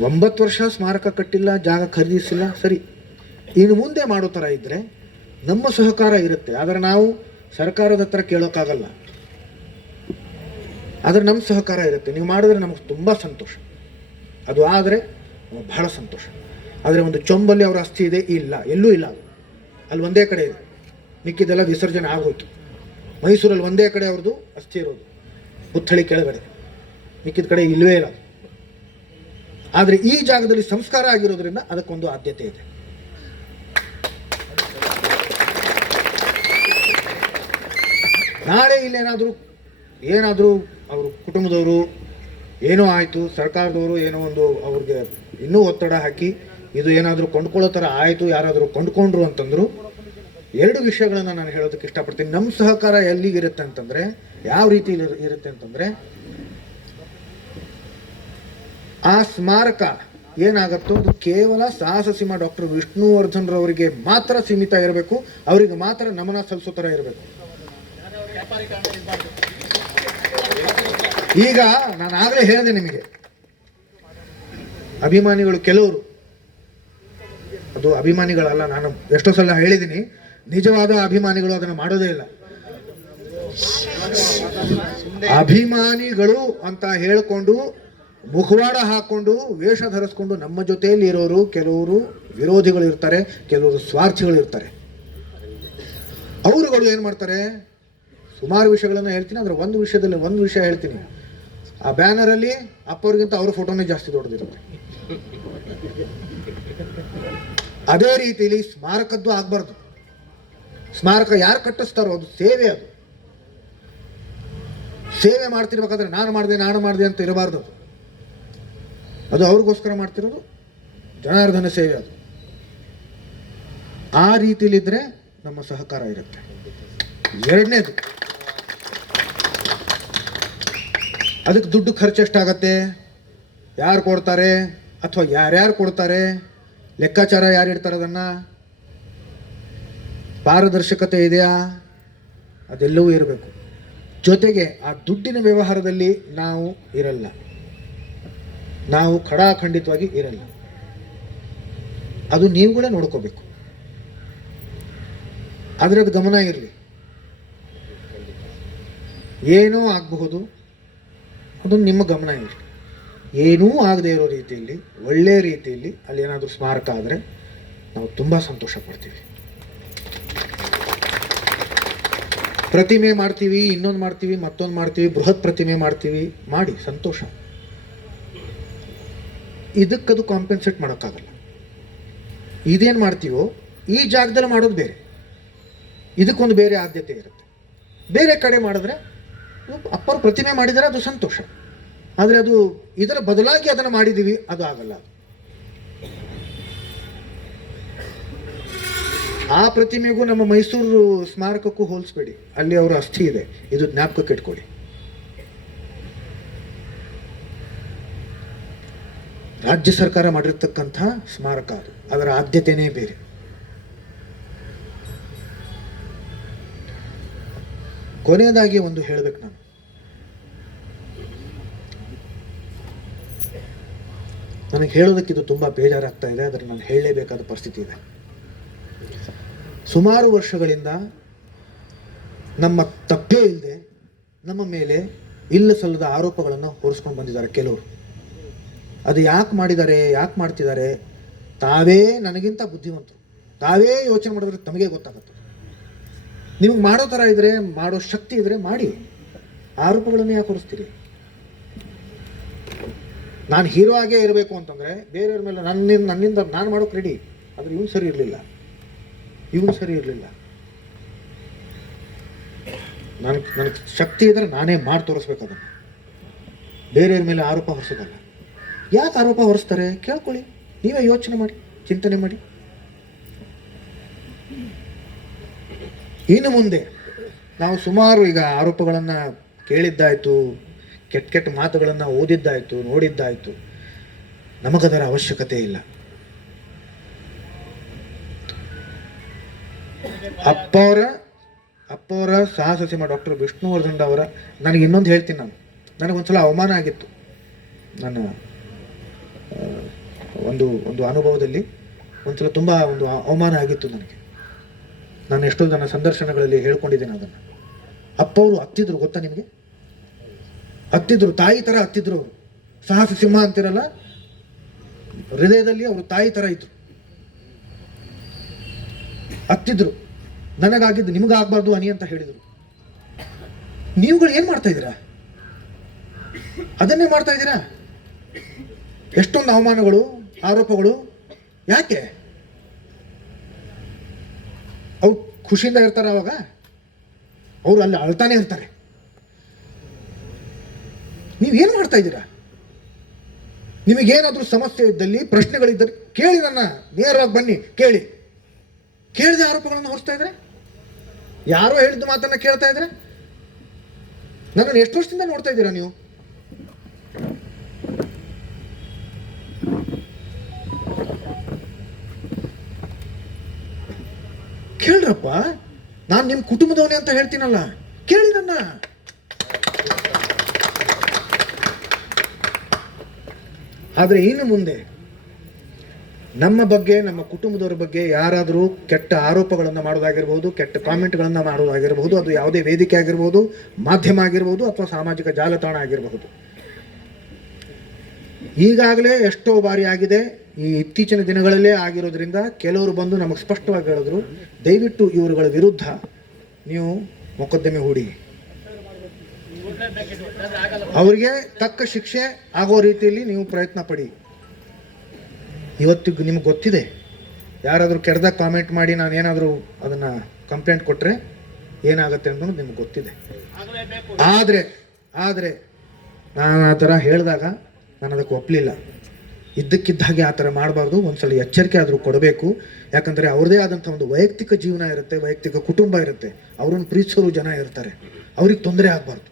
9 ವರ್ಷ ಸ್ಮಾರಕ ಕಟ್ಟಿಲ್ಲ, ಜಾಗ ಖರೀದಿಸಿಲ್ಲ, ಸರಿ. ಇನ್ನು ಮುಂದೆ ಮಾಡೋ ಥರ ಇದ್ದರೆ ನಮ್ಮ ಸಹಕಾರ ಇರುತ್ತೆ. ಆದರೆ ನಾವು ಸರ್ಕಾರದ ಹತ್ರ ಕೇಳೋಕ್ಕಾಗಲ್ಲ. ಆದರೆ ನಮ್ಮ ಸಹಕಾರ ಇರುತ್ತೆ. ನೀವು ಮಾಡಿದ್ರೆ ನಮಗೆ ತುಂಬ ಸಂತೋಷ. ಅದು ಆದರೆ ಬಹಳ ಸಂತೋಷ. ಆದರೆ ಒಂದು ಚೊಂಬಲ್ಲಿ ಅವರ ಅಸ್ಥಿ ಇದೆ, ಇಲ್ಲ, ಎಲ್ಲೂ ಇಲ್ಲ. ಅದು ಅಲ್ಲಿ ಒಂದೇ ಕಡೆ ಇದೆ, ಮಿಕ್ಕಿದೆಲ್ಲ ವಿಸರ್ಜನೆ ಆಗೋಯ್ತು. ಮೈಸೂರಲ್ಲಿ ಒಂದೇ ಕಡೆ ಅವ್ರದ್ದು ಅಸ್ಥಿ ಇರೋದು, ಪುತ್ಥಳಿ ಕೆಳಗಡೆ. ಮಿಕ್ಕಿದ ಕಡೆ ಇಲ್ಲವೇ ಇಲ್ಲ. ಆದರೆ ಈ ಜಾಗದಲ್ಲಿ ಸಂಸ್ಕಾರ ಆಗಿರೋದ್ರಿಂದ ಅದಕ್ಕೊಂದು ಆದ್ಯತೆ ಇದೆ. ನಾಳೆ ಇಲ್ಲೇನಾದರೂ ಅವ್ರ ಕುಟುಂಬದವರು ಏನೋ ಆಯಿತು, ಸರ್ಕಾರದವರು ಏನೋ ಒಂದು ಅವ್ರಿಗೆ ಇನ್ನೂ ಒತ್ತಡ ಹಾಕಿ ಇದು ಏನಾದರೂ ಕೊಂಡ್ಕೊಳ್ಳೋ ಥರ ಆಯಿತು, ಯಾರಾದರೂ ಕೊಂಡ್ಕೊಂಡ್ರು ಅಂತಂದ್ರು, ಎರಡು ವಿಷಯಗಳನ್ನು ನಾನು ಹೇಳೋದಕ್ಕೆ ಇಷ್ಟಪಡ್ತೀನಿ. ನಮ್ಮ ಸಹಕಾರ ಎಲ್ಲಿಗಿರುತ್ತೆ ಅಂತಂದರೆ, ಯಾವ ರೀತಿ ಇರುತ್ತೆ ಅಂತಂದರೆ, ಆ ಸ್ಮಾರಕ ಏನಾಗುತ್ತೋ ಅದು ಕೇವಲ ಸಾಹಸ ಸಿಂಹ ಡಾಕ್ಟರ್ ವಿಷ್ಣುವರ್ಧನ್ ರವರಿಗೆ ಮಾತ್ರ ಸೀಮಿತ ಇರಬೇಕು, ಅವರಿಗೆ ಮಾತ್ರ ನಮನ ಸಲ್ಲಿಸೋ ಥರ ಇರಬೇಕು. ಈಗ ನಾನು ಆಗಲೇ ಹೇಳಿದೆ ನಿಮಗೆ, ಅಭಿಮಾನಿಗಳು ಕೆಲವರು, ಅದು ಅಭಿಮಾನಿಗಳಲ್ಲ, ನಾನು ಎಷ್ಟೋ ಸಲ ಹೇಳಿದ್ದೀನಿ, ನಿಜವಾದ ಅಭಿಮಾನಿಗಳು ಅದನ್ನು ಮಾಡೋದೇ ಇಲ್ಲ. ಅಭಿಮಾನಿಗಳು ಅಂತ ಹೇಳಿಕೊಂಡು ಮುಖವಾಡ ಹಾಕೊಂಡು ವೇಷ ಧರಿಸ್ಕೊಂಡು ನಮ್ಮ ಜೊತೆಯಲ್ಲಿ ಇರೋರು ಕೆಲವರು ವಿರೋಧಿಗಳು ಇರ್ತಾರೆ, ಕೆಲವರು ಸ್ವಾರ್ಥಿಗಳು ಇರ್ತಾರೆ. ಅವರುಗಳು ಏನು ಮಾಡ್ತಾರೆ, ಸುಮಾರು ವಿಷಯಗಳನ್ನು ಹೇಳ್ತೀನಿ, ಆದರೆ ಒಂದು ವಿಷಯ ಹೇಳ್ತೀನಿ. ಆ ಬ್ಯಾನರಲ್ಲಿ ಅಪ್ಪವ್ರಿಗಿಂತ ಅವ್ರ ಫೋಟೋನೇ ಜಾಸ್ತಿ ದೊಡ್ಡದಿರುತ್ತೆ. ಅದೇ ರೀತಿಯಲ್ಲಿ ಸ್ಮಾರಕದ್ದು ಆಗಬಾರ್ದು. ಸ್ಮಾರಕ ಯಾರು ಕಟ್ಟಿಸ್ತಾರೋ ಅದು ಸೇವೆ, ಅದು ಸೇವೆ ಮಾಡ್ತಿರ್ಬೇಕಾದ್ರೆ ನಾನು ಮಾಡಿದೆ ಅಂತ ಇರಬಾರ್ದು. ಅದು ಅವ್ರಿಗೋಸ್ಕರ ಮಾಡ್ತಿರೋದು ಜನಾರ್ದನ ಸೇವೆ. ಅದು ಆ ರೀತಿಲಿದ್ರೆ ನಮ್ಮ ಸಹಕಾರ ಇರುತ್ತೆ. ಎರಡನೇದು, ಅದಕ್ಕೆ ದುಡ್ಡು ಖರ್ಚು ಎಷ್ಟಾಗತ್ತೆ, ಯಾರು ಕೊಡ್ತಾರೆ ಅಥವಾ ಯಾರ್ಯಾರು ಕೊಡ್ತಾರೆ, ಲೆಕ್ಕಾಚಾರ ಯಾರು ಇಡ್ತಾರೆ, ಅದನ್ನು ಪಾರದರ್ಶಕತೆ ಇದೆಯಾ, ಅದೆಲ್ಲವೂ ಇರಬೇಕು. ಜೊತೆಗೆ ಆ ದುಡ್ಡಿನ ವ್ಯವಹಾರದಲ್ಲಿ ನಾವು ಇರಲ್ಲ, ನಾವು ಖಡಾಖಂಡಿತವಾಗಿ ಇರಲ್ಲ. ಅದು ನೀವುಗಳೇ ನೋಡ್ಕೋಬೇಕು. ಆದರೆ ಅದು ಗಮನ ಇರಲಿ. ಏನೋ ಆಗಬಹುದು, ಅದನ್ನು ನಿಮ್ಮ ಗಮನ ಇರಲಿ. ಏನೂ ಆಗದೆ ಇರೋ ರೀತಿಯಲ್ಲಿ, ಒಳ್ಳೆಯ ರೀತಿಯಲ್ಲಿ ಅಲ್ಲಿ ಏನಾದರೂ ಸ್ಮಾರಕ ಆದರೆ ನಾವು ತುಂಬ ಸಂತೋಷ ಪಡ್ತೀವಿ. ಪ್ರತಿಮೆ ಮಾಡ್ತೀವಿ, ಇನ್ನೊಂದು ಮಾಡ್ತೀವಿ, ಮತ್ತೊಂದು ಮಾಡ್ತೀವಿ, ಬೃಹತ್ ಪ್ರತಿಮೆ ಮಾಡ್ತೀವಿ, ಮಾಡಿ ಸಂತೋಷ. ಇದಕ್ಕದು ಕಾಂಪೆನ್ಸೇಟ್ ಮಾಡೋಕ್ಕಾಗಲ್ಲ. ಇದೇನು ಮಾಡ್ತೀವೋ ಈ ಜಾಗದಲ್ಲಿ ಮಾಡೋದು ಬೇರೆ, ಇದಕ್ಕೊಂದು ಬೇರೆ ಆದ್ಯತೆ ಇರುತ್ತೆ. ಬೇರೆ ಕಡೆ ಮಾಡಿದ್ರೆ ಅಪ್ಪರು ಪ್ರತಿಮೆ ಮಾಡಿದರೆ ಅದು ಸಂತೋಷ, ಆದರೆ ಅದು ಇದರ ಬದಲಾಗಿ ಅದನ್ನು ಮಾಡಿದ್ದೀವಿ, ಅದು ಆಗಲ್ಲ. ಆ ಪ್ರತಿಮೆಗೂ ನಮ್ಮ ಮೈಸೂರು ಸ್ಮಾರಕಕ್ಕೂ ಹೋಲಿಸ್ಬೇಡಿ. ಅಲ್ಲಿ ಅವರ ಅಸ್ಥಿ ಇದೆ, ಇದು ಜ್ಞಾಪಕಕ್ಕೆ ಇಟ್ಕೊಳ್ಳಿ. ರಾಜ್ಯ ಸರ್ಕಾರ ಮಾಡಿರ್ತಕ್ಕಂಥ ಸ್ಮಾರಕ ಅದು, ಅದರ ಆದ್ಯತೆಯೇ ಬೇರೆ. ಕೊನೆಯದಾಗಿ ಒಂದು ಹೇಳಬೇಕು, ನನಗೆ ಹೇಳೋದಕ್ಕೆ ಇದು ತುಂಬ ಬೇಜಾರಾಗ್ತಾ ಇದೆ, ಆದರೆ ನಾನು ಹೇಳಲೇಬೇಕಾದ ಪರಿಸ್ಥಿತಿ ಇದೆ. ಸುಮಾರು ವರ್ಷಗಳಿಂದ ನಮ್ಮ ತಪ್ಪೇ ಇಲ್ಲದೆ ನಮ್ಮ ಮೇಲೆ ಇಲ್ಲ ಸಲ್ಲದ ಆರೋಪಗಳನ್ನು ಹೊರಿಸ್ಕೊಂಡು ಬಂದಿದ್ದಾರೆ ಕೆಲವರು. ಅದು ಯಾಕೆ ಮಾಡಿದ್ದಾರೆ, ಯಾಕೆ ಮಾಡ್ತಿದ್ದಾರೆ, ತಾವೇ ನನಗಿಂತ ಬುದ್ಧಿವಂತರು, ತಾವೇ ಯೋಚನೆ ಮಾಡಿದ್ರೆ ತಮಗೆ ಗೊತ್ತಾಗುತ್ತೆ. ನಿಮಗೆ ಮಾಡೋ ಥರ ಇದ್ರೆ, ಮಾಡೋ ಶಕ್ತಿ ಇದ್ರೆ ಮಾಡಿ, ಆರೋಪಗಳನ್ನು ಯಾಕೆ ಹೊರಿಸ್ತೀರಿ? ನಾನು ಹೀರೋ ಆಗೇ ಇರಬೇಕು ಅಂತಂದರೆ ಬೇರೆಯವ್ರ ಮೇಲೆ ನನ್ನಿಂದ ನಾನು ಮಾಡೋಕೆ ರೆಡಿ. ಆದರೆ ಇವನು ಸರಿ ಇರಲಿಲ್ಲ, ನನಗೆ ಶಕ್ತಿ ಇದ್ದರೆ ನಾನೇ ಮಾಡಿ ತೋರಿಸ್ಬೇಕು ಅದನ್ನು, ಬೇರೆಯವ್ರ ಮೇಲೆ ಆರೋಪ ಹೊರಿಸೋದಲ್ಲ. ಯಾಕೆ ಆರೋಪ ಹೊರಿಸ್ತಾರೆ ಕೇಳ್ಕೊಳ್ಳಿ, ನೀವೇ ಯೋಚನೆ ಮಾಡಿ, ಚಿಂತನೆ ಮಾಡಿ. ಇನ್ನು ಮುಂದೆ ನಾವು ಸುಮಾರು ಈಗ ಆರೋಪಗಳನ್ನು ಕೇಳಿದ್ದಾಯಿತು, ಕೆಟ್ಟ ಮಾತುಗಳನ್ನು ಓದಿದ್ದಾಯಿತು, ನೋಡಿದ್ದಾಯಿತು. ನಮಗದರ ಅವಶ್ಯಕತೆ ಇಲ್ಲ. ಅಪ್ಪವರ ಸಾಹಸ ಸಿಂಹ ಡಾಕ್ಟರ್ ವಿಷ್ಣುವರ್ಧನ್ ಅವರ, ನನಗೆ ಇನ್ನೊಂದು ಹೇಳ್ತೀನಿ, ನನಗೊಂದ್ಸಲ ಅವಮಾನ ಆಗಿತ್ತು. ನನ್ನ ಒಂದು ಅನುಭವದಲ್ಲಿ ಒಂದ್ಸಲ ತುಂಬ ಒಂದು ಅವಮಾನ ಆಗಿತ್ತು ನನಗೆ. ನಾನು ಎಷ್ಟೋ ನನ್ನ ಸಂದರ್ಶನಗಳಲ್ಲಿ ಹೇಳ್ಕೊಂಡಿದ್ದೇನೆ ಅದನ್ನು. ಅಪ್ಪವರು ಹತ್ತಿದ್ರು, ಗೊತ್ತಾ ನಿಮಗೆ? ಹತ್ತಿದ್ರು, ತಾಯಿ ಥರ ಹತ್ತಿದ್ರು ಅವರು. ಸಾಹಸ ಸಿಂಹ ಅಂತಿರಲ್ಲ, ಹೃದಯದಲ್ಲಿ ಅವರು ತಾಯಿ ಥರ ಇದ್ರು, ಹತ್ತಿದ್ರು. ನನಗಾಗಿದ್ದು ನಿಮಗಾಗಬಾರ್ದು ಅನಿ ಅಂತ ಹೇಳಿದರು. ನೀವುಗಳು ಏನು ಮಾಡ್ತಾ ಇದ್ದೀರಾ? ಅದನ್ನೇ ಮಾಡ್ತಾ ಇದ್ದೀರಾ. ಎಷ್ಟೊಂದು ಅವಮಾನಗಳು, ಆರೋಪಗಳು. ಯಾಕೆ? ಅವ್ರು ಖುಷಿಯಿಂದ ಇರ್ತಾರೆ ಅವಾಗ? ಅವರು ಅಲ್ಲಿ ಅಳ್ತಾನೆ ಇರ್ತಾರೆ. ನೀವೇನು ಮಾಡ್ತಾ ಇದ್ದೀರಾ? ನಿಮಗೇನಾದರೂ ಸಮಸ್ಯೆ ಇದ್ದಲ್ಲಿ, ಪ್ರಶ್ನೆಗಳಿದ್ದಲ್ಲಿ ಕೇಳಿ, ನನ್ನ ನೇರವಾಗಿ ಬನ್ನಿ ಕೇಳಿ. ಕೇಳಿದ ಆರೋಪಗಳನ್ನು ಹೊರಿಸ್ತಾ ಇದ್ರೆ, ಯಾರೋ ಹೇಳಿದ ಮಾತನ್ನ ಕೇಳ್ತಾ ಇದ್ರೆ, ನನ್ನನ್ನು ಎಷ್ಟು ವರ್ಷದಿಂದ ನೋಡ್ತಾ ಇದ್ದೀರಾ ನೀವು? ಕೇಳ್ರಪ್ಪ, ನಾನು ನಿಮ್ಮ ಕುಟುಂಬದವನೇ ಅಂತ ಹೇಳ್ತೀನಲ್ಲ, ಕೇಳಿ ನನ್ನ. ಆದರೆ ಇನ್ನು ಮುಂದೆ ನಮ್ಮ ಬಗ್ಗೆ, ನಮ್ಮ ಕುಟುಂಬದವರ ಬಗ್ಗೆ ಯಾರಾದರೂ ಕೆಟ್ಟ ಆರೋಪಗಳನ್ನು ಮಾಡೋದಾಗಿರ್ಬೋದು, ಕೆಟ್ಟ ಕಾಮೆಂಟ್ಗಳನ್ನು ಮಾಡೋದಾಗಿರ್ಬೋದು, ಅದು ಯಾವುದೇ ವೇದಿಕೆ ಆಗಿರ್ಬೋದು, ಮಾಧ್ಯಮ ಆಗಿರ್ಬೋದು, ಅಥವಾ ಸಾಮಾಜಿಕ ಜಾಲತಾಣ ಆಗಿರಬಹುದು. ಈಗಾಗಲೇ ಎಷ್ಟೋ ಬಾರಿ ಆಗಿದೆ, ಈ ಇತ್ತೀಚಿನ ದಿನಗಳಲ್ಲೇ ಆಗಿರೋದ್ರಿಂದ ಕೆಲವರು ಬಂದು ನಮಗೆ ಸ್ಪಷ್ಟವಾಗಿ ಹೇಳಿದ್ರು, ದಯವಿಟ್ಟು ಇವರುಗಳ ವಿರುದ್ಧ ನೀವು ಮೊಕದ್ದಮೆ ಹೂಡಿ, ಅವರಿಗೆ ತಕ್ಕ ಶಿಕ್ಷೆ ಆಗೋ ರೀತಿಯಲ್ಲಿ ನೀವು ಪ್ರಯತ್ನ ಪಡಿ. ಇವತ್ತಿಗೂ ನಿಮ್ಗೆ ಗೊತ್ತಿದೆ, ಯಾರಾದರೂ ಕೆಟ್ಟದಾಗ ಕಾಮೆಂಟ್ ಮಾಡಿ ನಾನು ಏನಾದರೂ ಅದನ್ನು ಕಂಪ್ಲೇಂಟ್ ಕೊಟ್ಟರೆ ಏನಾಗುತ್ತೆ ಅನ್ನೋದು ನಿಮ್ಗೆ ಗೊತ್ತಿದೆ. ಆದರೆ ನಾನು ಆ ಥರ ಹೇಳಿದಾಗ ನಾನು ಅದಕ್ಕೆ ಒಪ್ಪಲಿಲ್ಲ. ಇದ್ದಕ್ಕಿದ್ದ ಹಾಗೆ ಆ ಥರ ಮಾಡಬಾರ್ದು, ಒಂದ್ಸಲ ಎಚ್ಚರಿಕೆ ಆದರೂ ಕೊಡಬೇಕು. ಯಾಕಂದರೆ ಅವ್ರದ್ದೇ ಆದಂಥ ಒಂದು ವೈಯಕ್ತಿಕ ಜೀವನ ಇರುತ್ತೆ, ವೈಯಕ್ತಿಕ ಕುಟುಂಬ ಇರುತ್ತೆ, ಅವ್ರನ್ನ ಪ್ರೀತಿಸೋರು ಜನ ಇರ್ತಾರೆ, ಅವ್ರಿಗೆ ತೊಂದರೆ ಆಗಬಾರ್ದು.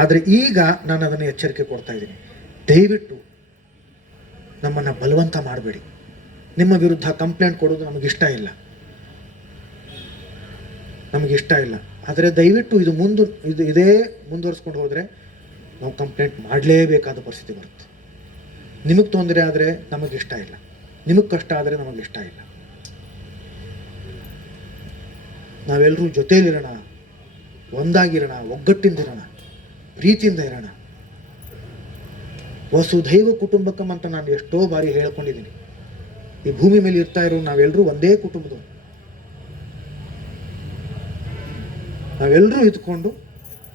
ಆದರೆ ಈಗ ನಾನು ಅದನ್ನು ಎಚ್ಚರಿಕೆ ಕೊಡ್ತಾ ಇದ್ದೀನಿ, ದಯವಿಟ್ಟು ನಮ್ಮನ್ನು ಬಲವಂತ ಮಾಡಬೇಡಿ. ನಿಮ್ಮ ವಿರುದ್ಧ ಕಂಪ್ಲೇಂಟ್ ಕೊಡೋದು ನಮಗಿಷ್ಟ ಇಲ್ಲ. ಆದರೆ ದಯವಿಟ್ಟು ಇದೇ ಮುಂದುವರಿಸ್ಕೊಂಡು ಹೋದರೆ ನಾವು ಕಂಪ್ಲೇಂಟ್ ಮಾಡಲೇಬೇಕಾದ ಪರಿಸ್ಥಿತಿ ಬರುತ್ತೆ. ನಿಮಗೆ ತೊಂದರೆ ಆದರೆ ನಮಗಿಷ್ಟ ಇಲ್ಲ, ನಿಮಗೆ ಕಷ್ಟ ಆದರೆ ನಮಗಿಷ್ಟ ಇಲ್ಲ. ನಾವೆಲ್ಲರೂ ಜೊತೆಯಲ್ಲಿರೋಣ, ಒಂದಾಗಿರೋಣ, ಒಗ್ಗಟ್ಟಿಂದಿರೋಣ, ಪ್ರೀತಿಯಿಂದ ಇರೋಣ. ವಸುಧೈವ ಕುಟುಂಬಕಂ ಅಂತ ನಾನು ಎಷ್ಟೋ ಬಾರಿ ಹೇಳ್ಕೊಂಡಿದ್ದೀನಿ. ಈ ಭೂಮಿ ಮೇಲೆ ಇರ್ತಾ ಇರೋ ನಾವೆಲ್ಲರೂ ಒಂದೇ ಕುಟುಂಬದವರು. ನಾವೆಲ್ಲರೂ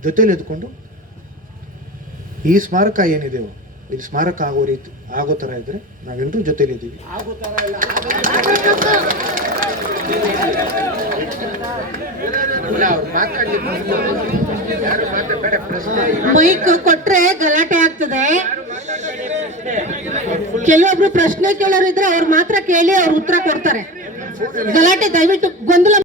ಜೊತೆಲಿ ಇದ್ಕೊಂಡು ಈ ಸ್ಮಾರಕ ಏನಿದೆಯೋ ಇಲ್ಲಿ ಸ್ಮಾರಕ ಆಗೋ ಥರ ಇದ್ರೆ ನಾವೆಲ್ಲರೂ ಜೊತೆಲಿದ್ದೀವಿ. ಮೈಕ್ ಕೊಟ್ರೆ ಗಲಾಟೆ ಆಗ್ತದೆ. ಕೆಲವೊಬ್ರು ಪ್ರಶ್ನೆ ಕೇಳೋರು ಇದ್ರೆ ಅವ್ರು ಮಾತ್ರ ಕೇಳಿ ಅವ್ರು ಉತ್ತರ ಕೊಡ್ತಾರೆ. ಗಲಾಟೆ ದಯವಿಟ್ಟು ಗೊಂದಲ